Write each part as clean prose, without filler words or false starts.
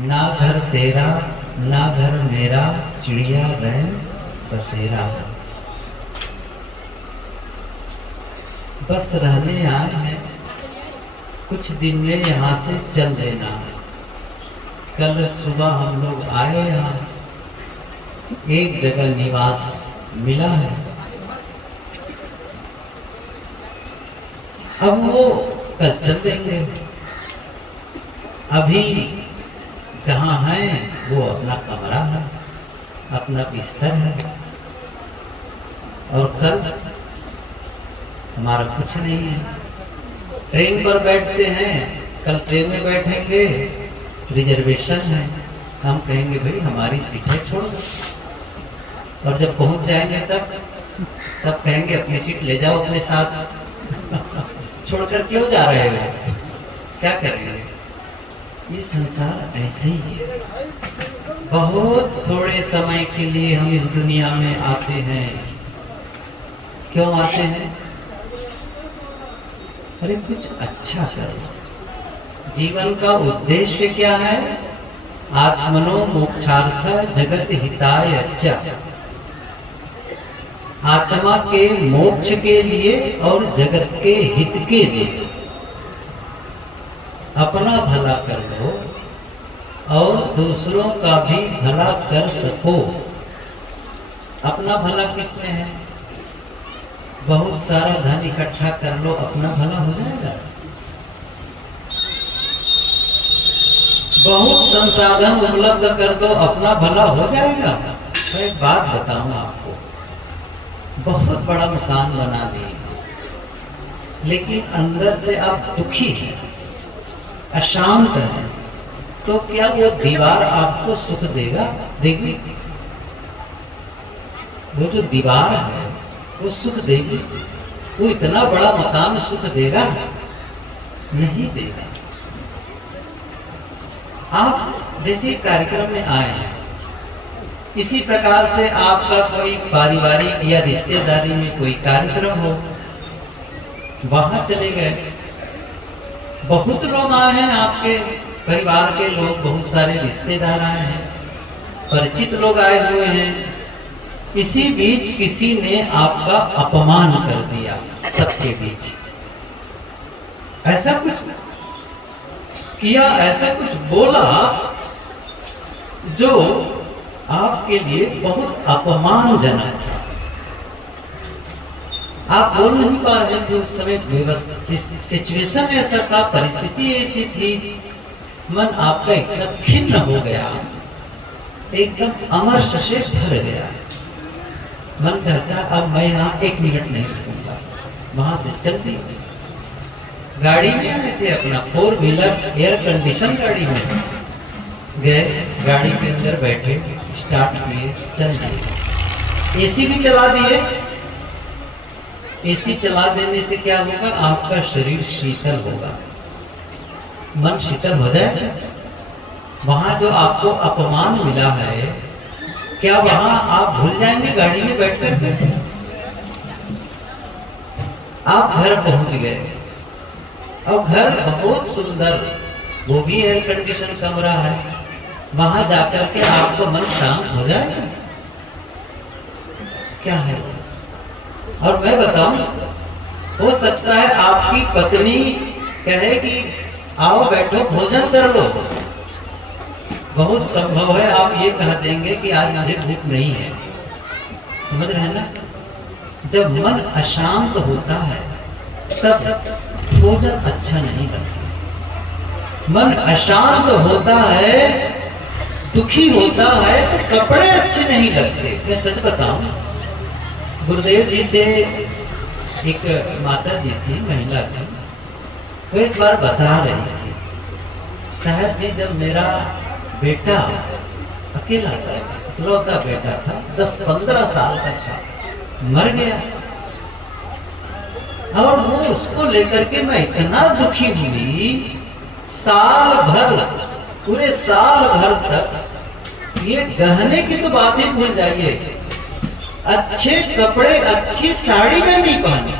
ना घर तेरा ना घर मेरा, चिड़िया रैन बसेरा। बस रहने आए हैं, कुछ दिन में यहाँ से चल देना। कल सुबह हम लोग आए यहाँ, एक जगह निवास मिला है। अब वो कल चल देंगे। अभी जहाँ हैं वो अपना कमरा है, अपना बिस्तर है, और कल हमारा कुछ नहीं है। ट्रेन पर बैठते हैं, कल ट्रेन में बैठेंगे, रिजर्वेशन है, हम कहेंगे भाई हमारी सीटें छोड़ दो, और जब पहुंच जाएंगे तब कहेंगे अपनी सीट ले जाओ अपने साथ। छोड़कर क्यों जा रहे हो, क्या करेंगे। ये संसार ऐसे ही है। बहुत थोड़े समय के लिए हम इस दुनिया में आते हैं। क्यों आते हैं? अरे कुछ अच्छा करो। जीवन का उद्देश्य क्या है? आत्मनो मोक्षार्थ जगत हिताय अच्छा। आत्मा के मोक्ष के लिए और जगत के हित के लिए। अपना भला कर लो और दूसरों का भी भला कर सको। अपना भला किसमें है? बहुत सारा धन इकट्ठा कर लो, अपना भला हो जाएगा। बहुत संसाधन उपलब्ध कर दो, अपना भला हो जाएगा। तो एक बात बताऊं आपको, बहुत बड़ा मकान बना दिए, लेकिन अंदर से आप दुखी हैं, अशांत है, तो क्या वो दीवार आपको सुख देगा? देगी? वो जो दीवार है वो सुख देगी? वो इतना बड़ा मकान सुख देगा? नहीं देगा। आप जैसे कार्यक्रम में आए हैं, इसी प्रकार से आपका कोई पारिवारिक या रिश्तेदारी में कोई कार्यक्रम हो, वहां चले गए। बहुत लोग आए हैं, आपके परिवार के लोग, बहुत सारे रिश्तेदार आए हैं, परिचित लोग आए हुए हैं। इसी बीच किसी ने आपका अपमान कर दिया, सबके बीच ऐसा कुछ किया, ऐसा कुछ बोला जो आपके लिए बहुत अपमानजनक था। आप बोल नहीं पा रहे थे उस समय, सिचुएशन ऐसा था, परिस्थिति ऐसी थी, मन आपका एकदम खिन्न हो गया, एकदम अमर्ष से भर गया। मन कहता अब मैं यहाँ 1 मिनट नहीं रुकूंगा। वहां से चलती गाड़ी में आए थे, अपना 4 व्हीलर एयर कंडीशन गाड़ी में गए, गाड़ी के अंदर बैठे, स्टार्ट किए, चल दिए, एसी भी चला दिए। एसी चला देने से क्या होगा? आपका शरीर शीतल होगा, मन शीतल हो जाए। वहां जो आपको अपमान मिला है, क्या वहां आप भूल जाएंगे गाड़ी में बैठ कर? आप घर पहुंच गए, और घर बहुत सुंदर, वो भी एयर कंडीशन कमरा है, वहां जाकर के आपको मन शांत हो जाएगा? क्या है? और मैं बताऊं, हो सकता है आपकी पत्नी कहे कि आओ बैठो भोजन कर लो। बहुत संभव है आप ये कह देंगे कि आज मुझे भूख नहीं है। समझ रहे हैं ना? जब मन अशांत होता है तब भोजन अच्छा नहीं लगता। मन अशांत होता है, दुखी होता है, तो कपड़े अच्छे नहीं लगते। मैं सच बताऊं, गुरुदेव जी से एक माता जी थी, महिला थी, वो एक बार बता रही थी, साहब जी जब मेरा बेटा अकेला था, इकलौता बेटा था, 10-15 साल का था, मर गया, और वो उसको लेकर के मैं इतना दुखी हुई, साल भर, पूरे साल भर तक ये गहने की तो बात ही भूल जाइए, अच्छे कपड़े, अच्छी साड़ी में नहीं पहनी,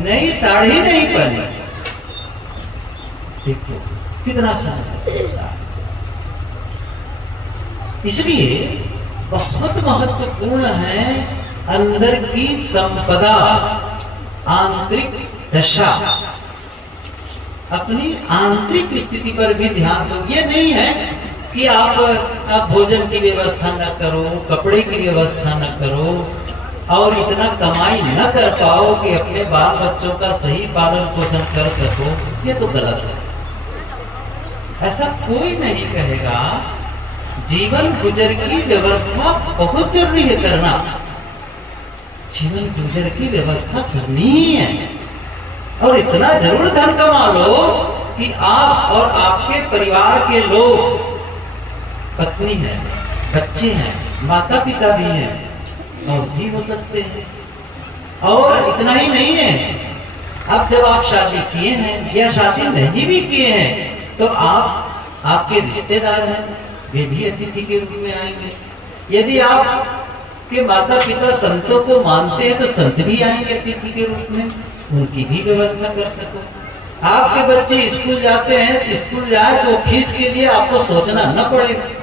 नई साड़ी नहीं पहनी। देखो कितना सा इसलिए बहुत महत्वपूर्ण है अंदर की संपदा, आंतरिक दशा, अपनी आंतरिक स्थिति पर भी ध्यान दो। ये नहीं है कि आप भोजन की व्यवस्था न करो, कपड़े की व्यवस्था न करो और इतना कमाई न कर पाओ कि अपने बाल बच्चों का सही पालन पोषण कर सको, ये तो गलत है। ऐसा कोई नहीं कहेगा। जीवन गुजर की व्यवस्था बहुत जरूरी है करना, जीवन गुजर की व्यवस्था करनी ही है। और इतना जरूर धन कमा लो कि आप और आपके परिवार के लोग, पत्नी है, बच्चे हैं, माता पिता भी हैं और भी हो सकते हैं। और इतना ही नहीं है, अब जब आप शादी किए हैं या शादी नहीं भी किए हैं तो आप आपके रिश्तेदार हैं, वे भी अतिथि के रूप में आएंगे। यदि आप के माता पिता संतों को मानते हैं तो संत भी आएंगे अतिथि के रूप में, उनकी भी व्यवस्था कर सको। आपके बच्चे स्कूल जाते हैं, स्कूल जाए तो फीस के लिए आपको सोचना न पड़े।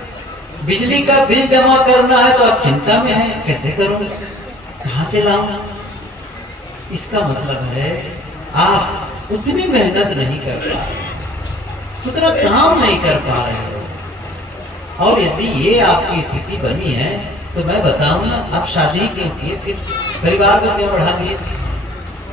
बिजली का बिल जमा करना है तो आप चिंता में हैं, कैसे करूं, कहां से लाऊं। इसका मतलब है आप उतनी मेहनत नहीं कर पा रहे, उतना काम नहीं कर पा रहे हो। और यदि ये आपकी स्थिति बनी है तो मैं बताऊं ना, आप शादी क्यों किए, फिर परिवार को क्यों बढ़ा दिए,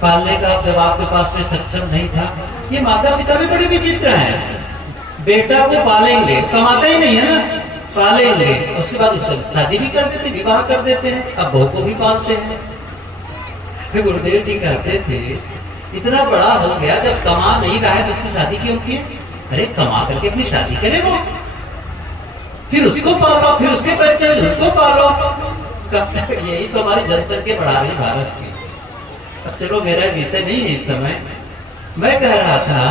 पालने का जब आपके पास में सक्षम नहीं था। ये माता पिता भी बड़े विचित्र हैं। बेटा को पालेंगे, कमाते ही नहीं है ना, पालेंगे, उसके बाद उसका शादी भी कर देते, विवाह कर देते हैं, अब बहू को भी पालते हैं। फिर गुरुदेव जी कहते थे इतना बड़ा हो गया, जब कमा नहीं रहा है तो उसकी शादी क्यों की? अरे कमा करके अपनी शादी करे वो, फिर उसको पालो, फिर उसके बच्चे उसको पालो। यही तो हमारी जनसंख्या बढ़ा रही भारत की। अब चलो मेरा विषय नहीं है इस समय। मैं कह रहा था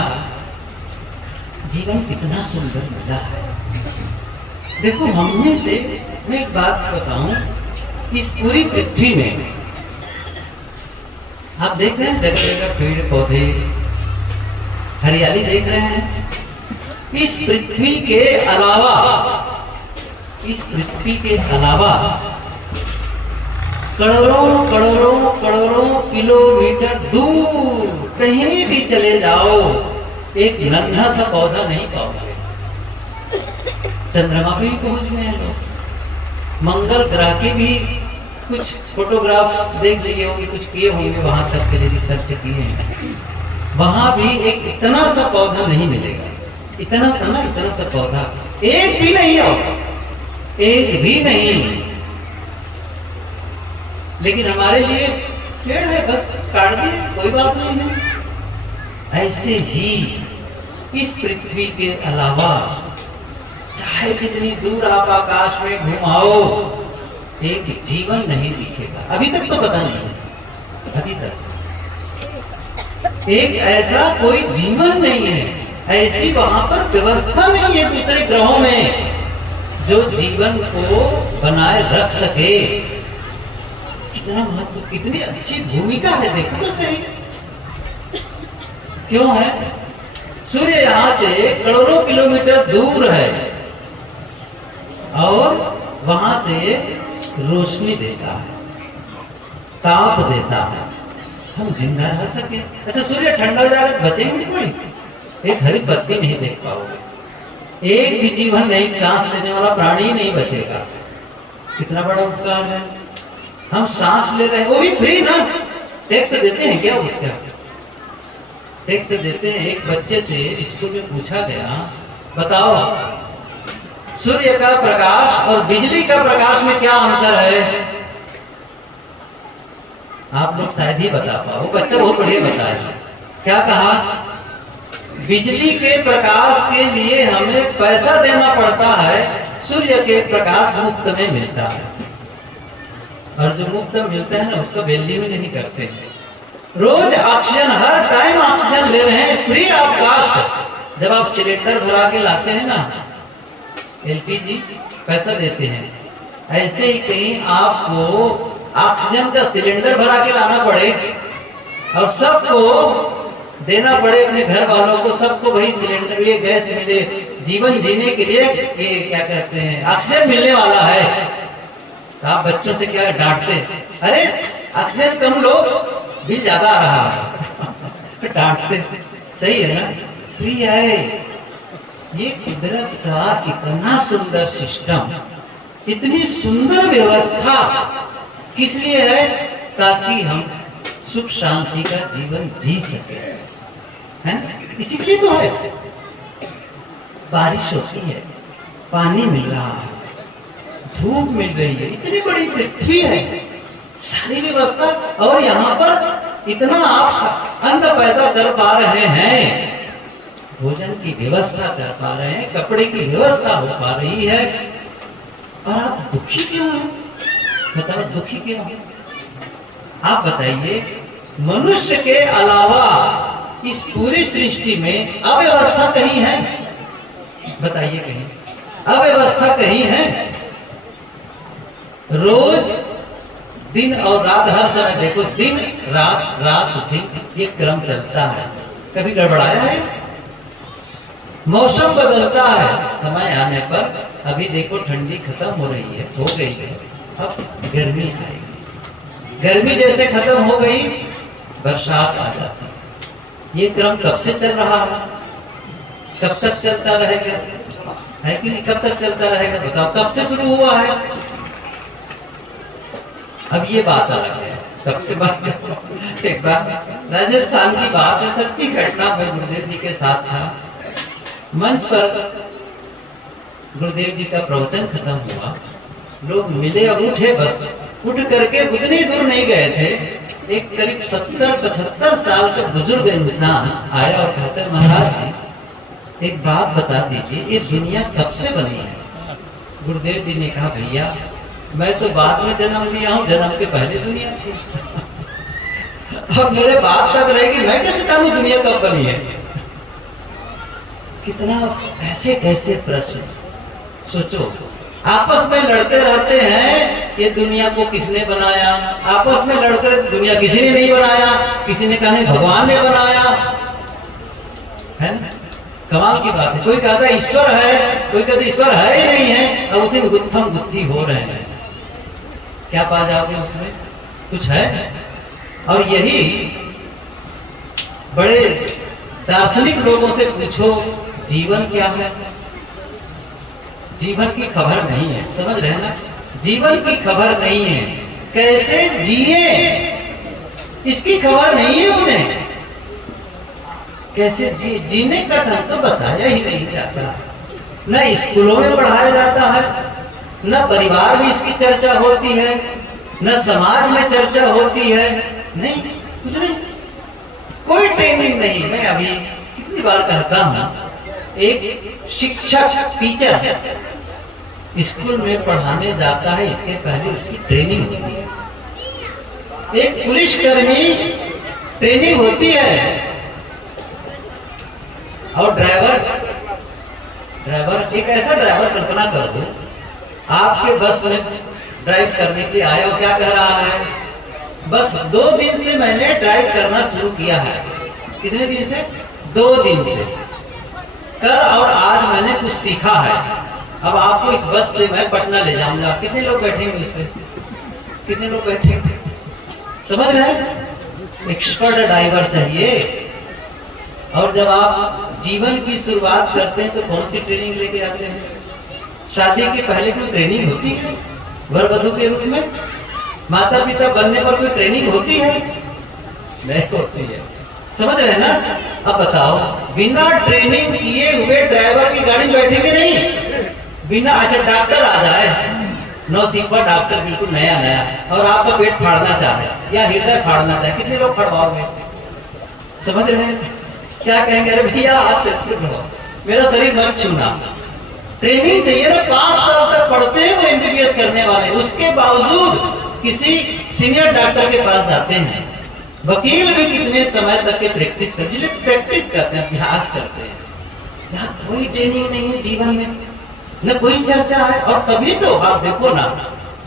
जीवन कितना सुंदर मिला है। देखो हमने से, मैं एक बात बताऊं, इस पूरी पृथ्वी में आप देख रहे हैं जगह जगह पेड़ पौधे, हरियाली देख रहे हैं। इस पृथ्वी के अलावा, इस पृथ्वी के अलावा करोड़ों करोड़ों करोड़ों किलोमीटर दूर कहीं भी चले जाओ, एक नन्हा सा पौधा नहीं पाओगे। चंद्रमा पे भी पहुंच गए हैं लोग, मंगल ग्रह के भी कुछ फोटोग्राफ्स देख लिए होंगे, कुछ किए होंगे, वहां तक के लिए रिसर्च किए हैं। वहां भी एक इतना सा पौधा नहीं मिलेगा, इतना सा ना, इतना सा पौधा एक भी नहीं हो, एक भी नहीं। लेकिन हमारे लिए पेड़ है, बस काट दिए, कोई बात नहीं है। ऐसे ही इस पृथ्वी के अलावा चाहे कितनी दूर आप आकाश में घुमाओ, एक जीवन नहीं दिखेगा। अभी तक तो पता नहीं, अभी तक एक ऐसा कोई जीवन नहीं है, ऐसी वहां पर व्यवस्था नहीं है दूसरे ग्रहों में जो जीवन को बनाए रख सके। कितना महत्व, कितनी अच्छी भूमिका है, देखो तो सही। क्यों है? सूर्य यहां से करोड़ों किलोमीटर दूर है और वहां से रोशनी देता है, ताप देता है, हम जिंदा रह सके। अच्छा सूर्य ठंडा हो जाएगा तो बचेंगे कोई? एक हरी पत्ती नहीं देख पाओगे, एक भी जीवन नहीं, सांस लेने वाला प्राणी नहीं बचेगा। कितना बड़ा उपकार है, हम सांस ले रहे हैं, वो भी फ्री ना, टैक्स देते हैं क्या? उसका टैक्स देते हैं। एक बच्चे से स्कूल में पूछा गया, बताओ सूर्य का प्रकाश और बिजली का प्रकाश में क्या अंतर है? आप लोग शायद ही बता पाओ, बच्चा बहुत बढ़िया बताया। क्या कहा? बिजली के प्रकाश के लिए हमें पैसा देना पड़ता है, सूर्य के प्रकाश मुफ्त में मिलता है। और जो मुफ्त मिलता है ना, उसका वैल्यू ही नहीं करते हैं। रोज ऑक्सीजन, हर टाइम ऑक्सीजन ले रहे हैं, फ्री ऑफ कास्ट। जब आप सिलेंडर भरा के लाते हैं ना, एलपीजी, पैसा देते हैं। ऐसे ही कहीं आपको ऑक्सीजन का सिलेंडर भरा के लाना पड़े और सबको देना पड़े, अपने घर वालों को सबको भाई सिलेंडर, ये गैस मिले, जीवन जीने के लिए ये क्या कहते हैं ऑक्सीजन मिलने वाला है। तो आप बच्चों से क्या डांटते, अरे ऑक्सीजन कम लो, बिल ज्यादा आ रहा है डांटते, सही है ना। तो ये है, ये कुदरत का इतना सुंदर सिस्टम, इतनी सुंदर व्यवस्था किस लिए है? ताकि हम सुख शांति का जीवन जी सके, है इसीलिए तो है। बारिश होती है, पानी मिल रहा है, धूप मिल रही है, इतनी बड़ी पृथ्वी है, सारी व्यवस्था, और यहाँ पर इतना आप अन्न पैदा कर पा रहे हैं, भोजन की व्यवस्था कर पा रहे हैं, कपड़े की व्यवस्था हो पा रही है, और आप दुखी क्यों हैं? बताओ दुखी क्यों हैं? आप बताइए, मनुष्य के अलावा इस पूरी सृष्टि में अव्यवस्था कहीं है? बताइए कहीं अव्यवस्था कहीं है? रोज दिन और रात, हर समय देखो, दिन रात रात दिन, ये क्रम चलता है। कभी गड़बड़ाया है? मौसम बदलता है, समय आने पर, अभी देखो ठंडी खत्म हो रही है, हो गई है, अब गर्मी आएगी, गर्मी जैसे खत्म हो गई बरसात आ जाती है। ये क्रम कब से चल रहा है? कब तक चलता रहेगा? है कि नहीं? कब तक चलता रहेगा बताओ? कब से शुरू हुआ है? अब ये बात अलग है, कब से बात एक बार राजस्थान की बात है, सच्ची घटना। मैं गुरुदेव जी के साथ था, मंच पर गुरुदेव जी का प्रवचन खत्म हुआ, लोग मिले, अब उठे, बस उठ करके उतनी दूर नहीं गए थे, एक करीब 70-75 साल का बुजुर्ग इंसान आया और कहते, महाराज जी एक बात बता दीजिए, ये दुनिया कब से बनी है? गुरुदेव जी ने कहा, भैया मैं तो बाद में जन्म लिया हूँ, जन्म के पहले दुनिया थी और मेरे बात तक रहेगी, मैं कैसे कहूँ दुनिया कब बनी है? कितना कैसे कैसे प्रश्न, सोचो। आपस में लड़ते रहते हैं, ये दुनिया को किसने बनाया? आपस में लड़ते रहते, दुनिया किसी ने नहीं बनाया, किसी ने कहा नहीं भगवान ने बनाया, है ना? कमाल की बात है। कोई कहता है ईश्वर है, कोई कहता ईश्वर है ही नहीं है, अब उसी में गुत्थम गुत्थी हो रहे हैं। क्या पा जाओगे उसमें? कुछ है? और यही बड़े दार्शनिक लोगों से पूछो, जीवन क्या है? जीवन की खबर नहीं है, समझ रहे हैं ना? जीवन की खबर नहीं है, कैसे जिए इसकी खबर नहीं है उन्हें। कैसे जीने का ढंग तो बताया ही नहीं जाता, न स्कूलों में पढ़ाया जाता है, न परिवार में इसकी चर्चा होती है, न समाज में चर्चा होती है, नहीं, कुछ नहीं, कोई ट्रेनिंग नहीं। मैं अभी कितनी बार कहता हूँ, एक शिक्षक टीचर स्कूल में पढ़ाने जाता है, इसके पहले उसकी ट्रेनिंग होती है। एक पुलिसकर्मी ट्रेनिंग होती है, और ड्राइवर एक ऐसा ड्राइवर कल्पना कर दो, आपके बस में ड्राइव करने के लिए आया और क्या कह रहा है, बस 2 दिन से मैंने ड्राइव करना शुरू किया है। कितने दिन से? 2 दिन से। कर और आज मैंने कुछ सीखा है, अब आपको इस बस से मैं पटना ले जाऊंगा। कितने लोग बैठेंगे उस पर? कितने लोग बैठेंगे? समझ रहे हैं? एक्सपर्ट ड्राइवर चाहिए। और जब आप जीवन की शुरुआत करते हैं तो कौन सी ट्रेनिंग लेके आते हैं? शादी के पहले कोई ट्रेनिंग होती है वर वधू के रूप में? माता पिता बनने पर कोई ट्रेनिंग होती है? नहीं होती है। समझ रहे हैं ना? अब बताओ, बिना ट्रेनिंग किए हुए ड्राइवर की गाड़ी बैठेंगे नहीं? बिना, अच्छा डॉक्टर आ जाए, नौसिखा डॉक्टर बिल्कुल नया नया, और आपका पेट फाड़ना चाहे या हृदय फाड़ना चाहे, कितने लोग फाड़वाओगे? समझ रहे हैं? क्या कहेंगे, अरे भैया आप सेंसिटिव हो, मेरा शरीर मत छूना। ट्रेनिंग चाहिए ना, 5 साल तक पढ़ते हैं वो एमबीबीएस करने वाले, उसके बावजूद किसी सीनियर डॉक्टर के पास जाते हैं। वकील भी कितने समय तक के प्रैक्टिस करते हैं, प्रैक्टिस करते हैं, अभ्यास करते हैं। यहाँ कोई ट्रेनिंग नहीं है जीवन में, न कोई चर्चा है। और तभी तो आप देखो ना,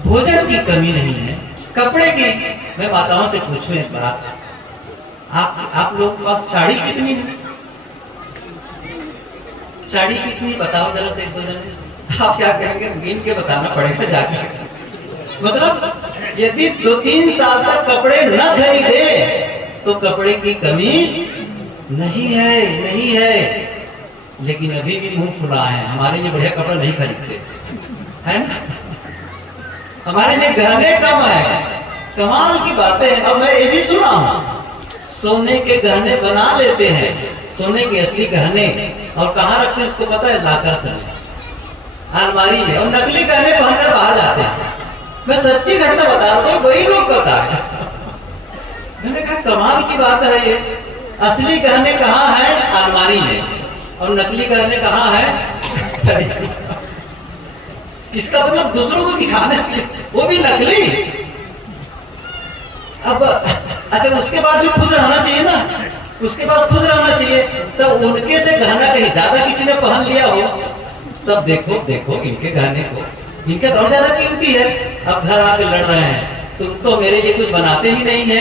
भोजन की कमी नहीं है, कपड़े की। मैं माताओं से पूछूं इस बार, आप लोगों के पास साड़ी कितनी है? साड़ी कितनी बताओ जरा से, एक दो जन आप क्या कहेंगे, गिन के बताना पड़ेगा जाके। मतलब यदि 2-3 साल तक कपड़े न खरीदे तो कपड़े की कमी नहीं है, नहीं है। लेकिन अभी भी मुंह फुला है, हमारे लिए बढ़िया कपड़ा नहीं खरीदते है ना, हमारे लिए गहने कम है। कमाल की बातें हैं। अब मैं ये भी सुना हूं, सोने के गहने बना लेते हैं, सोने के असली गहने, और कहाँ रखते हैं उसको पता है, लाकर से अलमारी है, और नकली गहने पहनकर बाहर जाते हैं। मैं सच्ची घटना बता रहा हूँ, वही लोग बताए। मैंने कहा कमाल की बात है ये, असली गहने कहाँ है, अलमारी में, और नकली गहने कहाँ है इसका मतलब दूसरों को दिखाने से, वो भी नकली। अब अच्छा, उसके बाद भी खुश रहना चाहिए ना, उसके पास खुश रहना चाहिए। तब उनके से गहना कहीं ज्यादा किसी ने पहन लिया हो, तब देखो देखो इनके गहने को, इनके तो ज्यादा कीमती है। अब घर आके लड़ रहे हैं, तुम तो मेरे लिए कुछ बनाते ही नहीं है।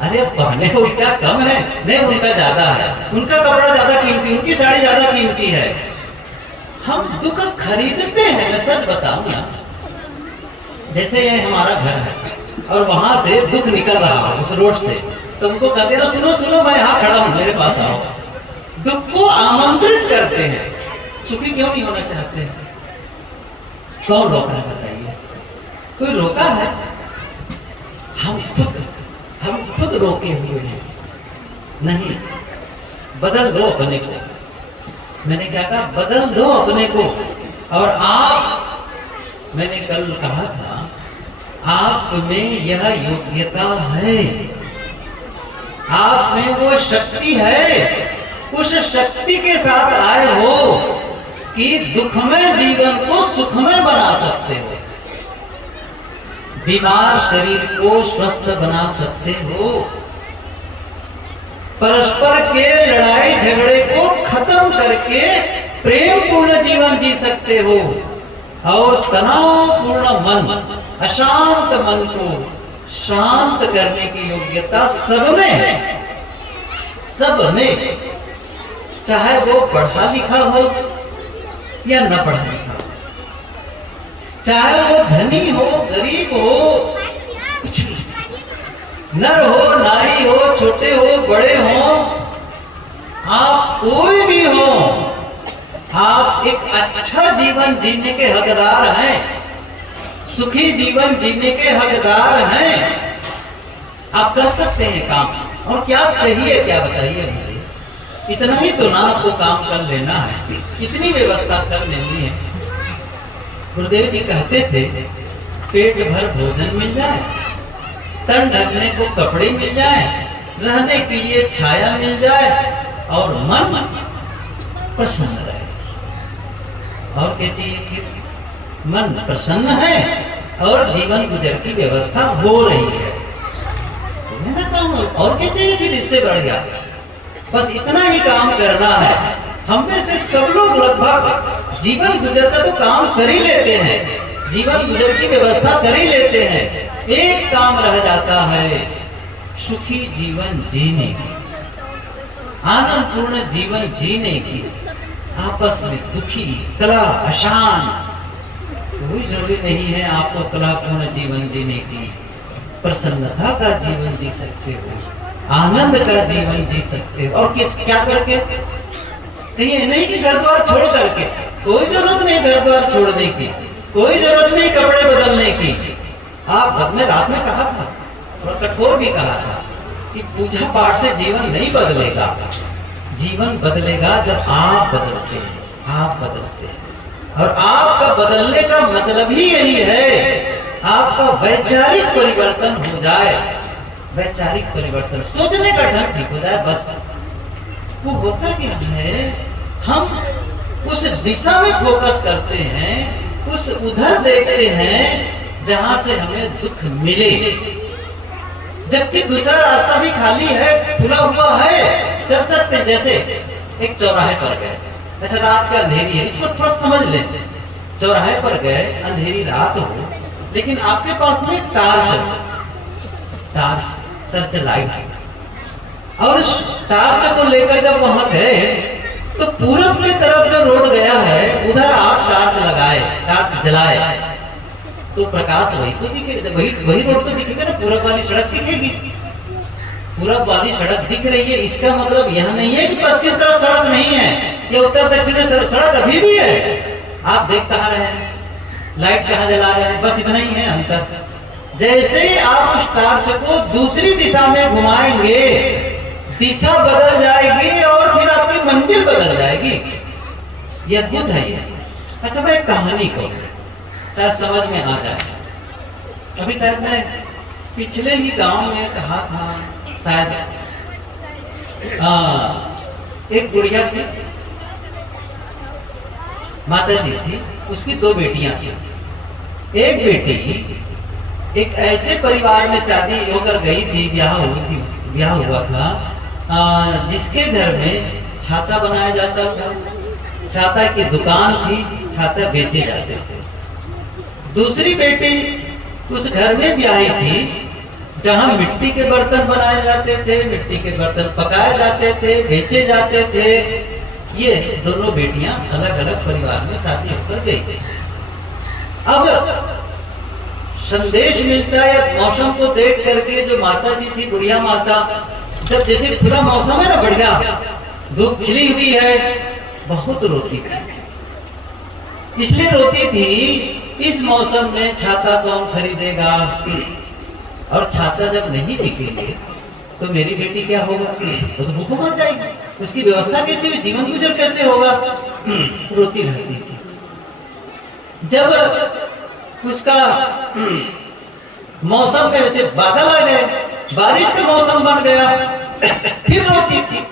अरे पहने को क्या कम है, नहीं उनका ज्यादा है, उनका कपड़ा ज्यादा कीमती, उनकी साड़ी ज्यादा कीमती है। हम दुख खरीदते हैं। मैं सच बताऊं ना, जैसे ये हमारा घर है और वहां से दुख निकल रहा हो उस रोड से, तुमको कहते हैं सुनो सुनो मैं यहाँ खड़ा हूँ, मेरे पास आओ। दुख को आमंत्रित करते हैं। सुखी क्यों नहीं होना चाहते हैं? कौन रोका है बताइए? कोई रोका है? हम खुद रोके हुए हैं। नहीं, बदल दो अपने को। मैंने क्या कहा, बदल दो अपने को। और आप, मैंने कल कहा था, आप में यह योग्यता है, आप में वो शक्ति है, उस शक्ति के साथ आए हो कि दुखमय जीवन को सुखमय बना सकते हो, बीमार शरीर को स्वस्थ बना सकते हो, परस्पर के लड़ाई झगड़े को खत्म करके प्रेम पूर्ण जीवन जी सकते हो, और तनावपूर्ण मन, अशांत मन को शांत करने की योग्यता सब में है, सब में। चाहे वो पढ़ा लिखा हो या न पढ़ा लिखा हो, चाहे वो धनी हो गरीब हो, नर हो नारी हो, छोटे हो बड़े हो, आप कोई भी हो, आप एक अच्छा जीवन जीने के हकदार हैं, सुखी जीवन जीने के हकदार हैं। आप कर सकते हैं काम। और क्या चाहिए, क्या बताइए मुझे? इतना ही तो ना आपको काम कर लेना है, इतनी व्यवस्था कर लेनी है। गुरुदेव जी कहते थे, पेट भर भोजन मिल जाए, तन ढकने को कपड़े मिल जाए, रहने के लिए छाया मिल जाए, और मन प्रसन्न रहे। और क्या चाहिए कि मन प्रसन्न है और जीवन गुजर की व्यवस्था हो रही है, तो मैं कहता हूं और क्या चाहिए फिर इससे बढ़ गया? बस इतना ही काम करना है। हम में से सब लोग लगभग जीवन गुजर का तो काम कर ही लेते हैं, जीवन गुजर की व्यवस्था कर ही लेते हैं। एक काम रह जाता है, सुखी जीवन जीने की, आनंदपूर्ण जीवन जीने की। आपस में दुखी, कला, अशांत, कोई जरूरी नहीं है आपको कलापूर्ण जीवन जीने की। प्रसन्नता का जीवन जी सकते हो, आनंद का जीवन जी सकते हो। और किस क्या करके? ये नहीं कि घर द्वार छोड़ करके, कोई जरूरत नहीं घर द्वार छोड़ने की, कोई जरूरत नहीं कपड़े बदलने की। आप में रात में कहा था और कठोर भी कहा था कि पूजा पाठ से जीवन नहीं बदलेगा, जीवन बदलेगा जब आप बदलते हैं, आप बदलते हैं। और आपका बदलने का मतलब ही यही है, आपका वैचारिक परिवर्तन हो जाए, वैचारिक परिवर्तन, सोचने का ढंग ठीक हो जाए। बस वो होता क्या है, हम उस दिशा में फोकस करते हैं, उस उधर देखते हैं जहां से हमें दुख मिले, जबकि दूसरा रास्ता भी खाली है, खुला हुआ है, चल सकते हैं। जैसे एक चौराहे पर गए, ऐसा रात का अंधेरी है, इसको थोड़ा समझ लेते हैं। चौराहे पर गए, अंधेरी रात हो, लेकिन आपके पास में टार्च सर्च लाइट, और उस टार्च को लेकर जब वहां गए तो पूरब की तरफ जो रोड गया है उधर आप टार्च लगाए, टार्च जलाए, तो प्रकाश वही तो दिखेगा, वही रोड तो दिखेगा ना, पूरब वाली सड़क दिखेगी। पूरब वाली सड़क दिख रही है, इसका मतलब यह नहीं है कि पश्चिम तरफ सड़क नहीं है, ये उत्तर दक्षिण में सड़क अभी भी है। आप देख कहाँ रहे हैं, लाइट कहाँ जला रहे हैं, बस इतना ही है अंतर। जैसे आप उस टार्च को दूसरी दिशा में घुमाएंगे, दिशा बदल जाएगी और फिर आपकी मंजिल बदल जाएगी। ये अद्भुत है ये। अच्छा, मैं एक कहानी कहूँ, शायद समझ में आ जाए। अभी शायद मैं पिछले ही गांव में कहा था, शायद एक बुढ़िया थी, माता जी थी, उसकी 2 बेटियां थी। एक बेटी एक ऐसे परिवार में शादी होकर गई थी, ब्याह हुआ था, जिसके घर में छाता बनाया जाता था, छाता की दुकान थी, छाता बेचे जाते थे। दूसरी बेटी उस घर में ब्याही थी जहां मिट्टी के बर्तन बनाए जाते थे, मिट्टी के बर्तन पकाए जाते थे, बेचे जाते थे। ये दोनों बेटियां अलग अलग परिवार में शादी होकर गई थी। अब संदेश मिलता है मौसम को देख करके, जो माता जी थी, बुढ़िया माता, जब जैसे पूरा मौसम है ना बढ़िया, धूप खिली हुई है, बहुत रोती थी। इसलिए रोती थी, इस मौसम में छाता कौन खरीदेगा, और छाता जब नहीं बिकेंगे तो मेरी बेटी क्या होगा, तो भूखों मर जाएगी, उसकी व्यवस्था कैसे हुई, जीवन गुजर कैसे होगा। रोती रहती थी। जब उसका मौसम से वैसे बादल आ गए, बारिश का मौसम बन गया, फिर रोती थी,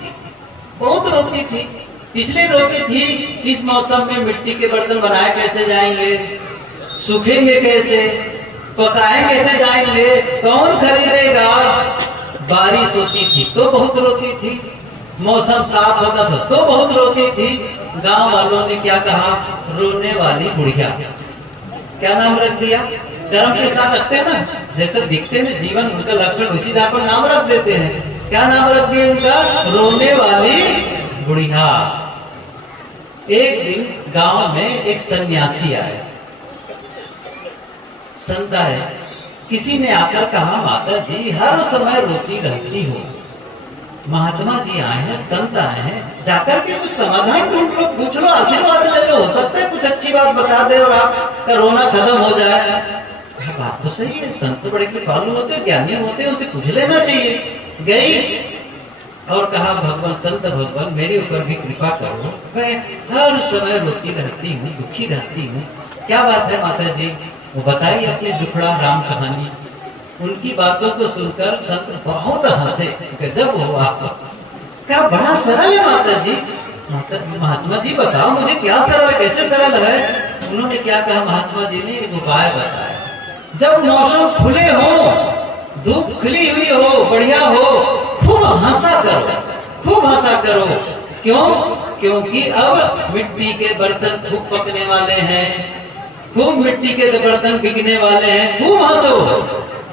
बहुत रोती थी। इसलिए रोती थी, इस मौसम में मिट्टी के बर्तन बनाए कैसे जाएंगे, सूखेंगे कैसे, पकाए कैसे जाएंगे, कौन खरीदेगा। बारिश होती थी तो बहुत रोती थी, मौसम साफ होता था तो बहुत रोती थी। गांव वालों ने क्या कहा, रोने वाली बुढ़िया। क्या नाम रख दिया, कर्म के साथ रखते हैं ना, जैसे दिखते हैं जीवन उनका लक्षण, उसी तरह पर नाम रख देते हैं। क्या नाम रख दिया उनका, रोने वाली बुढ़िया। एक दिन गांव में एक सन्यासी आया, संत आए, किसी ने आकर कहा, माता जी हर समय रोती रहती हो, महात्मा जी आए हैं, संत आए हैं, जाकर के कुछ समाधान ढूंढ लो, पूछ लो, आशीर्वाद ले लो, हो सकता है कुछ अच्छी बात बता दे और आपका रोना खत्म हो जाए। बात तो सही है, संत बड़े कृपालु होते, ज्ञानी होते, उनसे पूछ लेना चाहिए। गई और कहा, भगवान संत भगवान मेरे ऊपर भी कृपा करो, मैं हर समय रोती रहती हूँ, दुखी रहती हूँ। क्या बात है माता जी, वो बताइए अपनी दुखड़ा राम कहानी। उनकी बातों को सुनकर संत बहुत हंसे, गजब हुआ, क्या बड़ा सरल है माता जी। महात्मा जी बताओ मुझे क्या सरल है, कैसे सरल है। उन्होंने क्या कहा, महात्मा जी ने एक उपाय बताया, जब मौसम खुले हो, धूप खिली हुई हो, बढ़िया हो, खूब हंसा करो, खूब हंसा करो। क्यों, क्योंकि अब मिट्टी के बर्तन खूब पकने वाले हैं, खूब मिट्टी के बर्तन बिकने वाले हैं, खूब हंसो।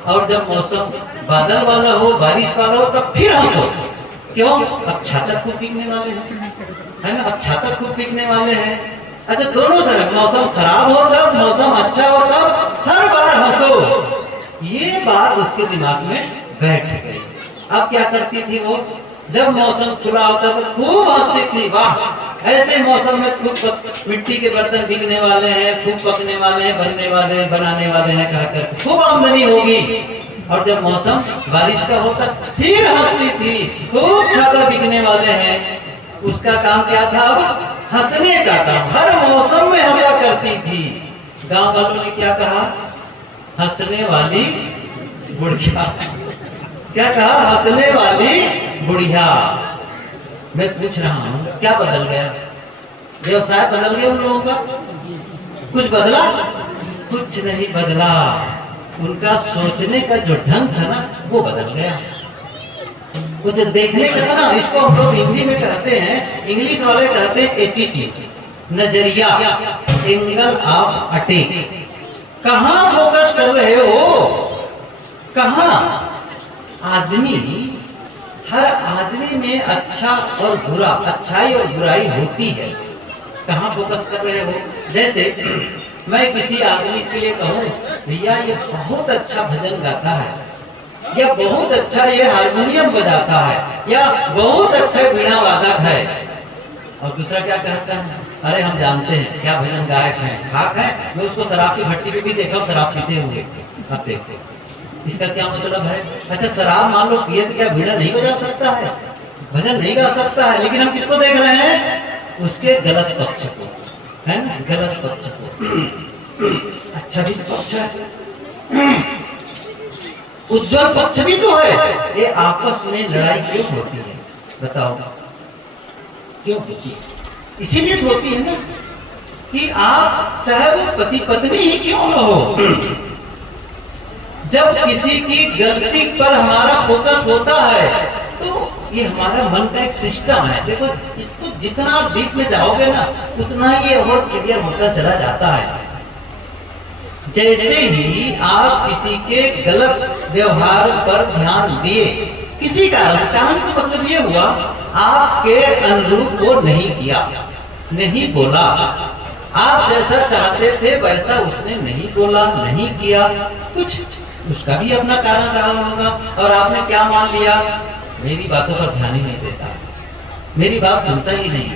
और जब मौसम बादल वाला हो, बारिश वाला हो, तब फिर हंसो। क्यों, अब छाता खूब बिकने वाले हैं, है ना, अब छाता खूब बिकने वाले हैं। अच्छा, दोनों तरफ, मौसम खराब हो तब, मौसम अच्छा हो तब, हर बार हंसो। ये बात उसके दिमाग में बैठ गई। अब क्या करती थी वो, जब मौसम खुला होता तो खूब हंसती थी, वाह ऐसे मौसम में खूब मिट्टी के बर्तन बिकने वाले हैं, खूब पकने वाले हैं, बनने वाले हैं, बनाने वाले हैं, कहकर खूब आमदनी होगी। और जब मौसम बारिश का होता फिर हंसती थी, खूब छाता बिकने वाले हैं। उसका काम क्या था, अब हंसने का काम, हर मौसम में हंसा करती थी। गांव वालों ने क्या कहा, हंसने वाली बुढ़िया। क्या कहा, हंसने वाली बुढ़िया। मैं पूछ रहा हूँ क्या बदल गया, व्यवसाय बदल गया उन लोगों का, कुछ बदला, कुछ नहीं बदला। उनका सोचने का जो ढंग था ना वो बदल गया, वो जो देखने का था ना, इसको हम लोग हिंदी में कहते हैं, इंग्लिश वाले कहते हैं एटीट्यूड, नजरिया, एंगल ऑफ अटैक। कहाँ फोकस कर रहे हो, कहाँ। आदमी हर आदमी में अच्छा और बुरा, अच्छाई और बुराई होती है। कहाँ फोकस कर रहे हो? जैसे मैं किसी आदमी के लिए कहूँ भैया ये बहुत अच्छा भजन गाता है, या बहुत अच्छा ये हारमोनियम बजाता है, या बहुत अच्छा वीणा वादक है, और दूसरा क्या कहता है, अरे हम जानते हैं क्या भजन गायक हैं, खाक है। मैं उसको शराब की भट्टी पे भी देखा, शराब पीते हुए। अब देखते इसका क्या मतलब है? अच्छा शराब मान लो पिए तो क्या वीणा नहीं बजा सकता है, भजन नहीं गा सकता है, लेकिन हम किसको देख रहे हैं? उसके गलत पक्ष को, है ना, गलत पक्ष को। अच्छा भी पक्ष है, उज्जवल पक्ष भी तो है। ये आपस में लड़ाई क्यों होती है बताओ? क्यों होती है? इसीलिए तो होती है ना कि आप चाहे वो पति पत्नी ही क्यों न हो, जब किसी की गलती पर हमारा फोकस होता है तो ये हमारा मन का एक सिस्टम है। देखो इसको जितना आप डीप में जाओगे ना उतना ये और क्लियर होता चला जाता है। जैसे ही आप किसी के गलत व्यवहार पर ध्यान दिए, किसी का कारण का मतलब ये हुआ आपके अनुरूप वो नहीं किया, नहीं बोला, आप जैसा चाहते थे वैसा उसने नहीं बोला, नहीं किया, कुछ उसका भी अपना कारण रहा होगा, और आपने क्या मान लिया? मेरी बातों पर ध्यान ही नहीं देता, मेरी बात सुनता ही नहीं,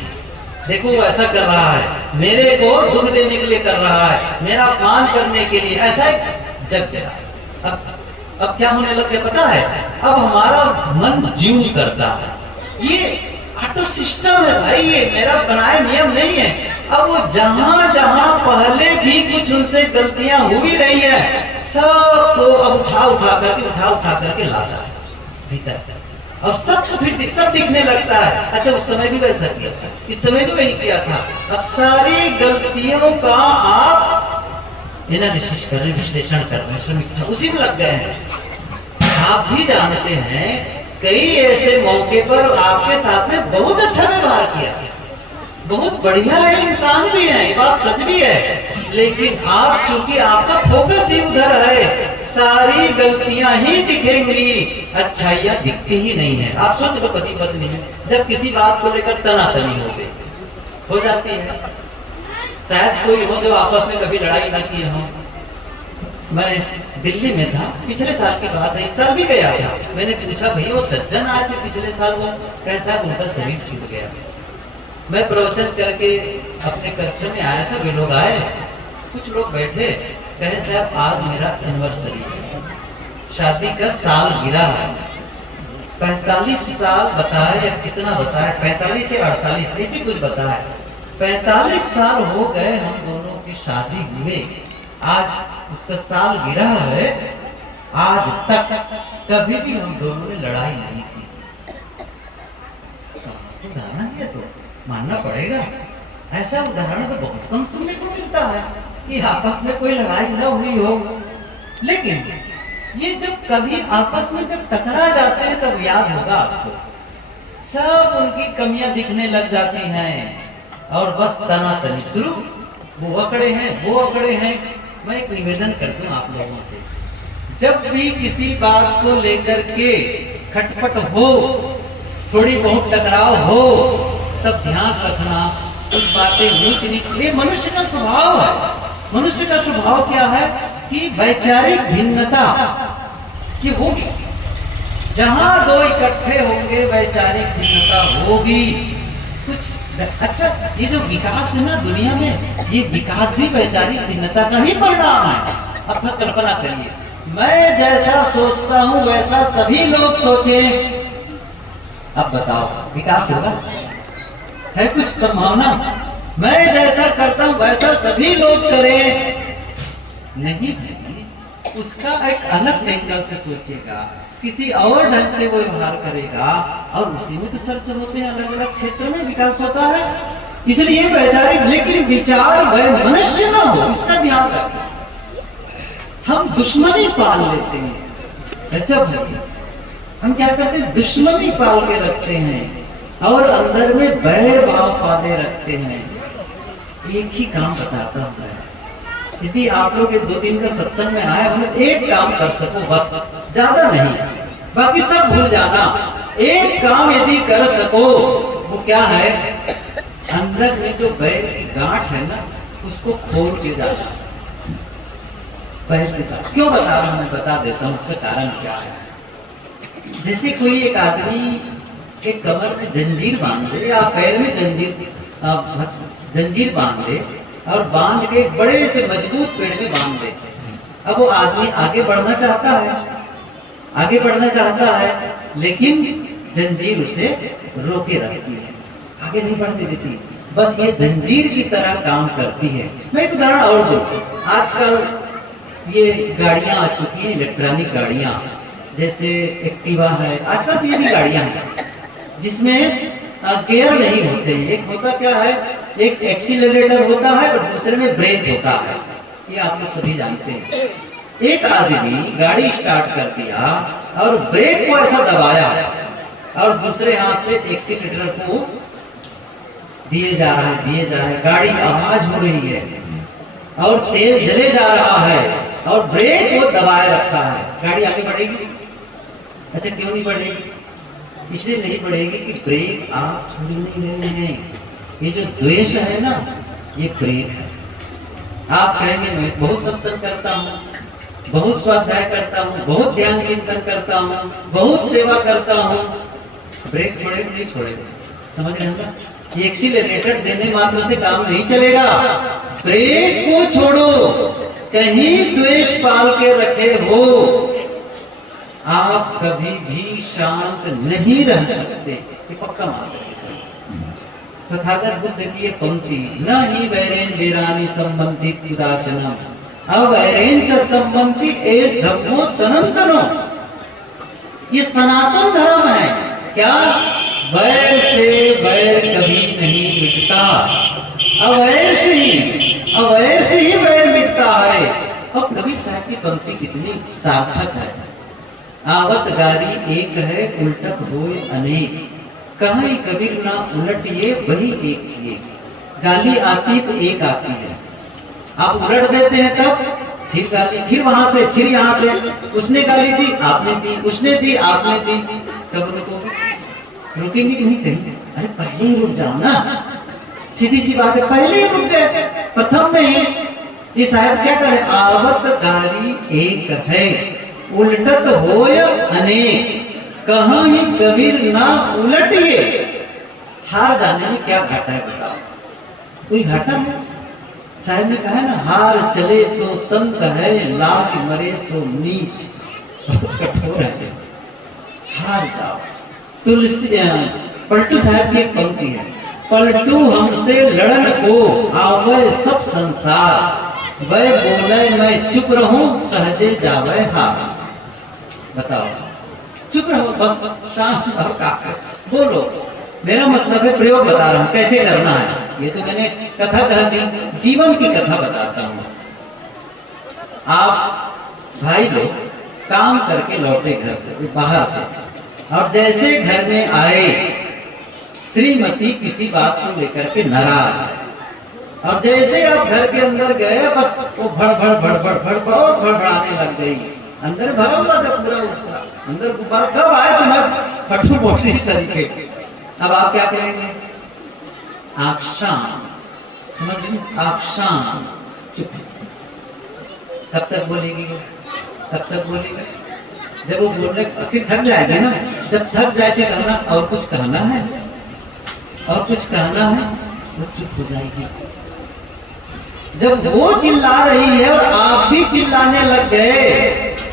देखो वो ऐसा कर रहा है, मेरे को दुख देने के लिए कर रहा है, मेरा अपमान करने के लिए, ऐसा जग जगा। अब क्या होने लग गया पता है? अब हमारा मन जीव करता है, ये ऑटो सिस्टम है भाई, ये मेरा बनाया नियम नहीं है। अब वो जहां जहां पहले भी कुछ उनसे गलतियां हुई रही है सबको अब उठा उठा करके लाता है भीतर, और सबको फिर सब दिखने लगता है। अच्छा उस समय भी वैसा किया था, इस समय भी वही किया था। अब सारी गलतियों का आप एनालिसिस कर रहे, विश्लेषण कर रहे, समीक्षा उसी में लग गए हैं। आप भी जानते हैं कई ऐसे मौके पर आपके साथ में बहुत अच्छा व्यवहार किया, बहुत बढ़िया है, इंसान भी है, ये बात सच भी है, लेकिन आप चूंकि आपका फोकस ही उधर है, सारी गलतियां ही दिखेंगी, अच्छाइयां दिखती ही नहीं है। आप सोच लो पति पत्नी में जब किसी बात को लेकर तनातनी हो जाती है, शायद कोई हो जो आपस में कभी लड़ाई ना की हो। मैं दिल्ली में था, पिछले साल की बात है, इस साल भी गया था। मैंने पूछा भैया वो सज्जन आए थे पिछले साल, वो कैसा उनका शरीर छूट गया। मैं प्रवचन करके अपने कक्ष में आया था, वे लोग आए, कुछ लोग बैठे, कहे साहब आज मेरा एनिवर्सरी है, शादी का साल गिरा है, 45 साल बताया या कितना बताया, 45 या 48 ऐसी कुछ बताया, 45 साल हो गए हम दोनों की शादी हुए, आज उसका साल गिरा है, आज तक कभी भी हम दोनों ने लड़ाई नहीं की। जाना है तो मानना पड़ेगा, ऐसा उदाहरण तो बहुत कम सुनने को मिलता है कि आपस में कोई लड़ाई न हुई हो। लेकिन ये जब कभी आपस में जब टकरा जाते हैं तब याद होगा आपको, सब उनकी कमियां दिखने लग जाती हैं और बस तनातनी शुरू, वो अकड़े हैं, वो अकड़े हैं। मैं एक निवेदन करता हूँ आप लोगों से, जब भी किसी बात को लेकर के खटपट हो, थोड़ी बहुत टकराव हो, तब ध्यान रखना कुछ बातें नीच नीच, ये मनुष्य का स्वभाव है। मनुष्य का स्वभाव क्या है कि वैचारिक भिन्नता ये होगी, जहां दो इकट्ठे होंगे वैचारिक भिन्नता होगी। कुछ अच्छा ये जो विकास है ना दुनिया में, ये विकास भी वैचारिक भिन्नता का ही परिणाम है। अब कल्पना करिए, मैं जैसा सोचता हूं वैसा सभी लोग सोचें, अब बताओ विकास होगा? है कुछ संभावना? मैं जैसा करता हूं वैसा सभी लोग करें, नहीं, उसका एक अलग एंगल से सोचेगा, किसी और ढंग से वो व्यवहार करेगा, और उसी में तो सर्च होते हैं, अलग अलग क्षेत्र में विकास होता है। इसलिए वैचारिक, लेकिन विचार वह मनुष्य ना हो, इसका ध्यान रखें। हम दुश्मनी पाल लेते हैं, जब हम क्या करते हैं, दुश्मनी पाल के रखते हैं और अंदर में बैर भाव पाले रखते हैं। एक ही काम बताता हूं मैं, यदि आप लोग 2 दिन का सत्संग में आए हो, एक काम कर सको बस, ज्यादा नहीं, बाकी सब भूल जाना। एक काम यदि कर सको, वो क्या है, अंदर में जो बैर की गांठ है ना, उसको खोल के जाना। पैर के गांठ क्यों बता रहा हूं, मैं बता देता हूं उसका कारण क्या है। जैसे कोई एक आदमी एक कमर में जंजीर बांध दे या पैर में जंजीर बांध दे और बांध के एक बड़े से मजबूत पेड़ में बांध दे। अब वो आदमी आगे बढ़ना चाहता है, आगे बढ़ना चाहता है, लेकिन जंजीर उसे रोके रखती है, आगे नहीं बढ़ने देती। बस ये जंजीर की तरह काम करती है। मैं एक उदाहरण और दूं। आजकल ये गाड़ियां आ चुकी हैं, इलेक्ट्रॉनिक गाड़ियां, जैसे एक्टिवा है, आजकल ये भी गाड़ियां हैं जिसमें गियर नहीं होते। एक होता क्या है, एक एक्सीलरेटर होता है और दूसरे में ब्रेक होता है, ये आप लोग सभी जानते हैं। एक आदमी गाड़ी स्टार्ट कर दिया और ब्रेक को ऐसा दबाया और दूसरे हाथ से एक्सीलरेटर को दिए जा रहा है, गाड़ी आवाज हो रही है और तेल जले जा रहा है और ब्रेक को दबाए रखा है, गाड़ी आगे बढ़ेगी? अच्छा, क्यों नहीं बढ़ेगी? इसलिए नहीं बढ़ेगी कि ब्रेक आप छोड़ नहीं रहे हैं। ये जो द्वेष है ना, ये ब्रेक है। आप कहेंगे मैं बहुत सत्संग करता हूँ, बहुत स्वाध्याय करता हूँ, बहुत ध्यान चिंतन करता हूँ, बहुत सेवा करता हूँ, ब्रेक छोड़े नहीं छोड़ेगा? समझ रहे हैं ना? ये एक्सीलरेटर देने मात्र से काम नहीं चलेगा, ब्रेक को छोड़ो। कहीं द्वेष पाल के रखे हो, आप कभी भी शांत नहीं रह सकते, ये पक्का मान लो। तथागत बुद्ध की ये पंक्ति, न ही वैरेन वीरानी संबंधित उदासनम अवैरेन च संबंधी एस धर्मो सनातनो। ये सनातन धर्म है। क्या? वैर से वैर कभी नहीं मिटता, अवैर से ही वैर मिटता है। और कबीर साहब की पंक्ति कितनी सार्थक है। आवत गारी एक है, उल्टत होए अनेक, कहीं कबीर ना उलटिए वही एक किए। गाली आती तो एक आती है, आप उलट देते हैं तब फिर गाली, फिर वहां से, फिर यहाँ से। उसने गाली दी, आपने दी, उसने दी, आपने दी, कब रुकोगे? रुकेंगे कि नहीं? कहीं अरे पहले ही रुक जाओ ना, सीधी सी बात है, पहले ही रुक गए। प्रथम में ये शायद क्या करे, आवत गारी एक है, उलटत होय अनेक, कहाँ ही कबीर ना उलटिए। हार जाने में क्या घाटा है बताओ? कोई घाटा है? साहब ने कहा ना, हार चले सो संत है, लाग मरे सो नीच। बहुत कठोर है, हार जाओ। तुलसी पलटू साहब की एक पंक्ति है, पलटू हमसे लड़न को आवे सब संसार, वह बोले मैं चुप रहूं सहजे जावे हार। बताओ, चुप रहो, बस शांत और काका बोलो। मेरा मतलब है प्रयोग बता रहा हूं कैसे करना है। ये तो मैंने कथा कह दी, जीवन की कथा बताता हूं। आप भाई लोग काम करके लौटे घर से, बाहर से, और जैसे घर में आए, श्रीमती किसी बात को लेकर के नाराज है, और जैसे आप घर के अंदर गए, बस वो भड़बड़ाने लग गई। अंदर भरा हुआ था पूरा, उसका अंदर गुब्बारा कब आए तुम्हें फटू बोलने तरीके। अब आप क्या करेंगे? आप शांत, समझ रहे? आप शांत, चुप। कब तक बोलेगी? कब तक बोलेगा? जब वो बोलने फिर थक जाएगा ना, जब थक जाए तो कहना और कुछ कहना है, और कुछ कहना है, वो चुप हो जाएगी। जब वो चिल्ला रही है और आप भी चिल्लाने लग गए,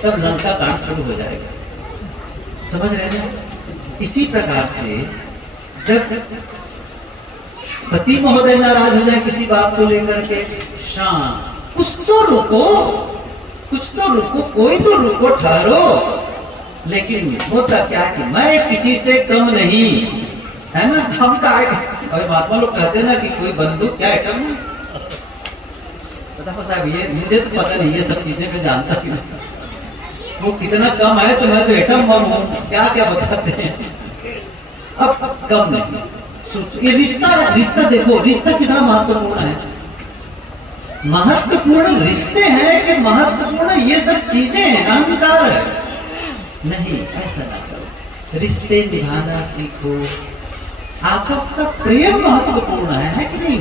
तब लंका कांड शुरू हो जाएगा। समझ रहे हैं? इसी प्रकार से जब पति महोदय नाराज हो जाए किसी बात को लेकर के, शांत, कुछ तो रुको, कुछ तो रुको, कोई तो रुको, ठहरो। लेकिन होता क्या कि मैं किसी से कम नहीं, है ना? हम का और महात्मा लोग कहते ना कि कोई बंदूक क्या आइटम है, बताओ साहब, ये मुझे तो पता नहीं, ये सब चीजें मैं जानता क्यों, वो कितना कम है तो मैं तो एटम बम हूं, क्या क्या बताते हैं। अब कम नहीं, ये रिश्ता देखो, रिश्ता कितना महत्वपूर्ण है। महत्वपूर्ण रिश्ते हैं कि महत्वपूर्ण ये सब चीजें हैं, अहंकार है? नहीं, ऐसा ना करो। रिश्ते निभाना सीखो। आपस का प्रेम महत्वपूर्ण है कि नहीं?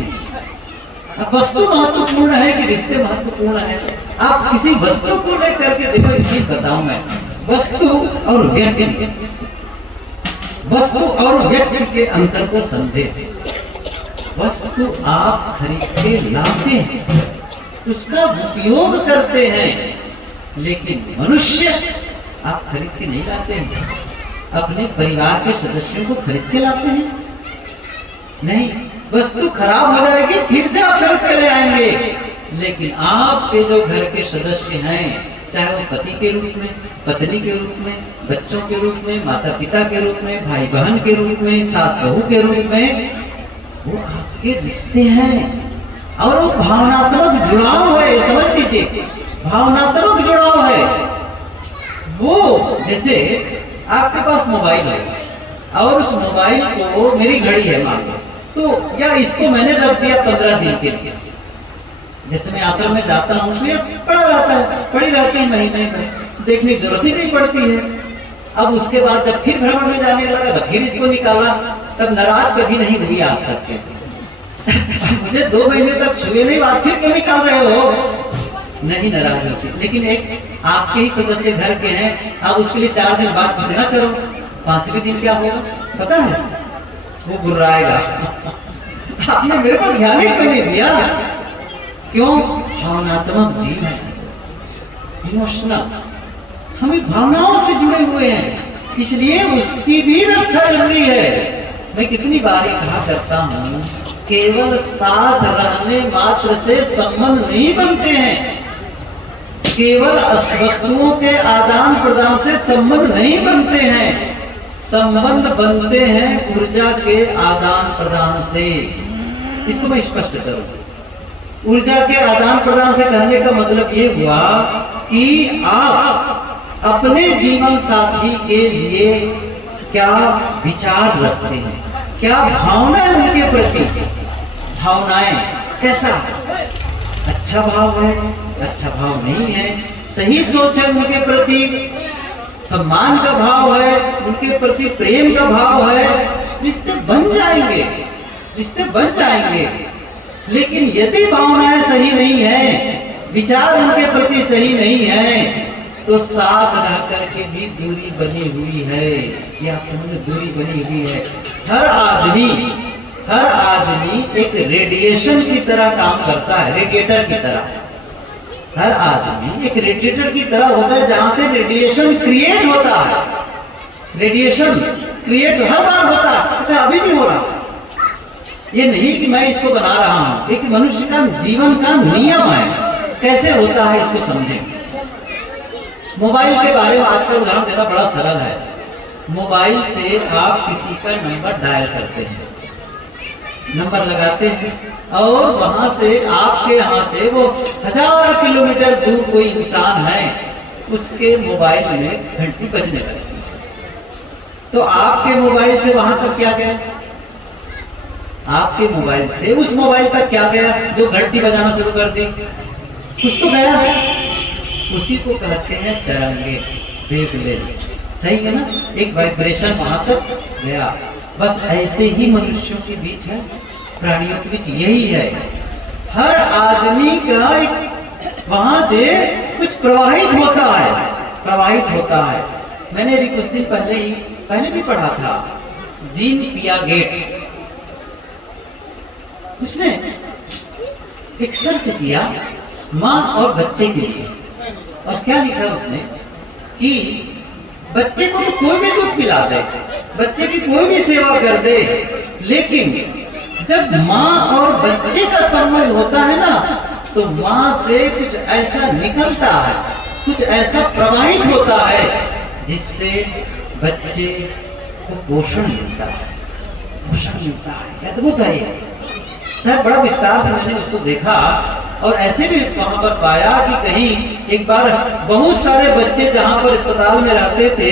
अब वस्तु महत्वपूर्ण है कि रिश्ते महत्वपूर्ण है? आप किसी वस्तु को लेकर के देखो, एक चीज बताऊं मैं, वस्तु और व्यक्ति, वस्तु और व्यक्ति के अंतर को समझे। वस्तु आप खरीद के लाते हैं, उसका उपयोग करते हैं, लेकिन मनुष्य आप खरीद के नहीं लाते हैं। अपने परिवार के सदस्यों को खरीद के लाते हैं? नहीं। वस्तु खराब हो जाएगी फिर से आप खरीद के ले आएंगे, लेकिन आपके जो घर के सदस्य हैं, चाहे वो पति के रूप में, पत्नी के रूप में, बच्चों के रूप में, माता पिता के रूप में, भाई बहन के रूप में, सास बहू के रूप में, वो आपके रिश्ते हैं और वो भावनात्मक जुड़ाव है। समझ लीजिए, भावनात्मक जुड़ाव है वो। जैसे आपके पास मोबाइल है और उस मोबाइल को, मेरी घड़ी है मान लो, तो या इसको मैंने रख दिया 15 दिन के लिए। जैसे मैं आश्रम में जाता हूँ तो ये पड़ा रहता है, पड़ी रहती है, महीने में देखने की जरूरत ही नहीं पड़ती है। अब उसके बाद जब फिर भ्रमण में जाने लगा तो फिर इसको निकाला, तब नाराज कभी नहीं हुई आज तक के। मुझे 2 महीने तक छुए नहीं, बात फिर क्यों निकाल रहे हो? नहीं नाराज होती। लेकिन एक आपके ही सदस्य घर के हैं, आप उसके लिए 4 दिन बाद ना करो, 5वें दिन क्या होगा पता है? वो गुर्राएगा। आपने मेरे पर ध्यान ही क्यों नहीं दिया? क्यों? भावनात्मक जीव है, इमोशनल, हमें भावनाओं से जुड़े हुए हैं, इसलिए उसकी भी रक्षा जरूरी है। मैं कितनी बार ये कहा करता हूँ, केवल साथ रहने मात्र से संबंध नहीं बनते हैं, केवल वस्तुओं के आदान प्रदान से संबंध नहीं बनते हैं, संबंध बनते हैं ऊर्जा के आदान प्रदान से। इसको मैं स्पष्ट करूं, ऊर्जा के आदान प्रदान से कहने का मतलब ये हुआ कि आप अपने जीवन साथी के लिए क्या विचार रखते हैं, क्या भावनाएं उनके प्रति, भावनाएं कैसा, अच्छा भाव है, अच्छा भाव नहीं है, सही सोच है उनके प्रति, सम्मान का भाव है, उनके प्रति प्रेम का भाव है, रिश्ते बन जाएंगे, रिश्ते बन जाएंगे। लेकिन यदि भावनाएं सही नहीं है, विचार उनके प्रति सही नहीं है, तो साथ रह करके भी दूरी बनी हुई है, या दूरी बनी हुई है। हर आदमी एक रेडिएशन की तरह काम करता है, रेडिएटर की तरह। हर आदमी एक रेडिएटर की तरह होता है, जहां से रेडिएशन क्रिएट होता है। रेडिएशन क्रिएट हर बार होता है। अच्छा, अभी भी हो रहा, ये नहीं कि मैं इसको बना रहा हूं, एक मनुष्य का जीवन का नियम है। कैसे होता है इसको समझेंगे। मोबाइल के बारे में आजकल उदाहरण देना बड़ा सरल है। मोबाइल से आप किसी का नंबर डायल करते हैं, नंबर लगाते हैं, और वहां से आपके यहाँ से वो 1000 किलोमीटर दूर कोई इंसान है, उसके मोबाइल में घंटी बजने लगती है। तो आपके मोबाइल से वहां तक क्या गया? आपके मोबाइल से उस मोबाइल तक क्या गया जो घंटी बजाना शुरू कर दी? कुछ तो गया है। उसी को कहते हैं तरंगे, वेवलेंथ। सही है ना? एक वाइब्रेशन वहां तक गया। बस ऐसे ही मनुष्यों के बीच है, प्राणियों के बीच यही है। हर आदमी का एक वहां से कुछ प्रवाहित होता है, प्रवाहित होता है। मैंने भी कुछ दिन पहले भी पढ़ा था, जीन पियागेट, उसने एक सर्च किया माँ और बच्चे के लिए, और क्या लिखा उसने कि बच्चे को तो कोई भी दूध पिला दे, बच्चे की कोई भी सेवा कर दे, लेकिन जब माँ और बच्चे का संबंध होता है ना, तो माँ से कुछ ऐसा निकलता है, कुछ ऐसा प्रवाहित होता है, जिससे बच्चे को पोषण मिलता है, पोषण मिलता है। अद्भुत है। सर बड़ा विस्तार से मैंने उसको देखा, और ऐसे भी वहां पर पाया कि कहीं एक बार बहुत सारे बच्चे जहां पर अस्पताल में रहते थे,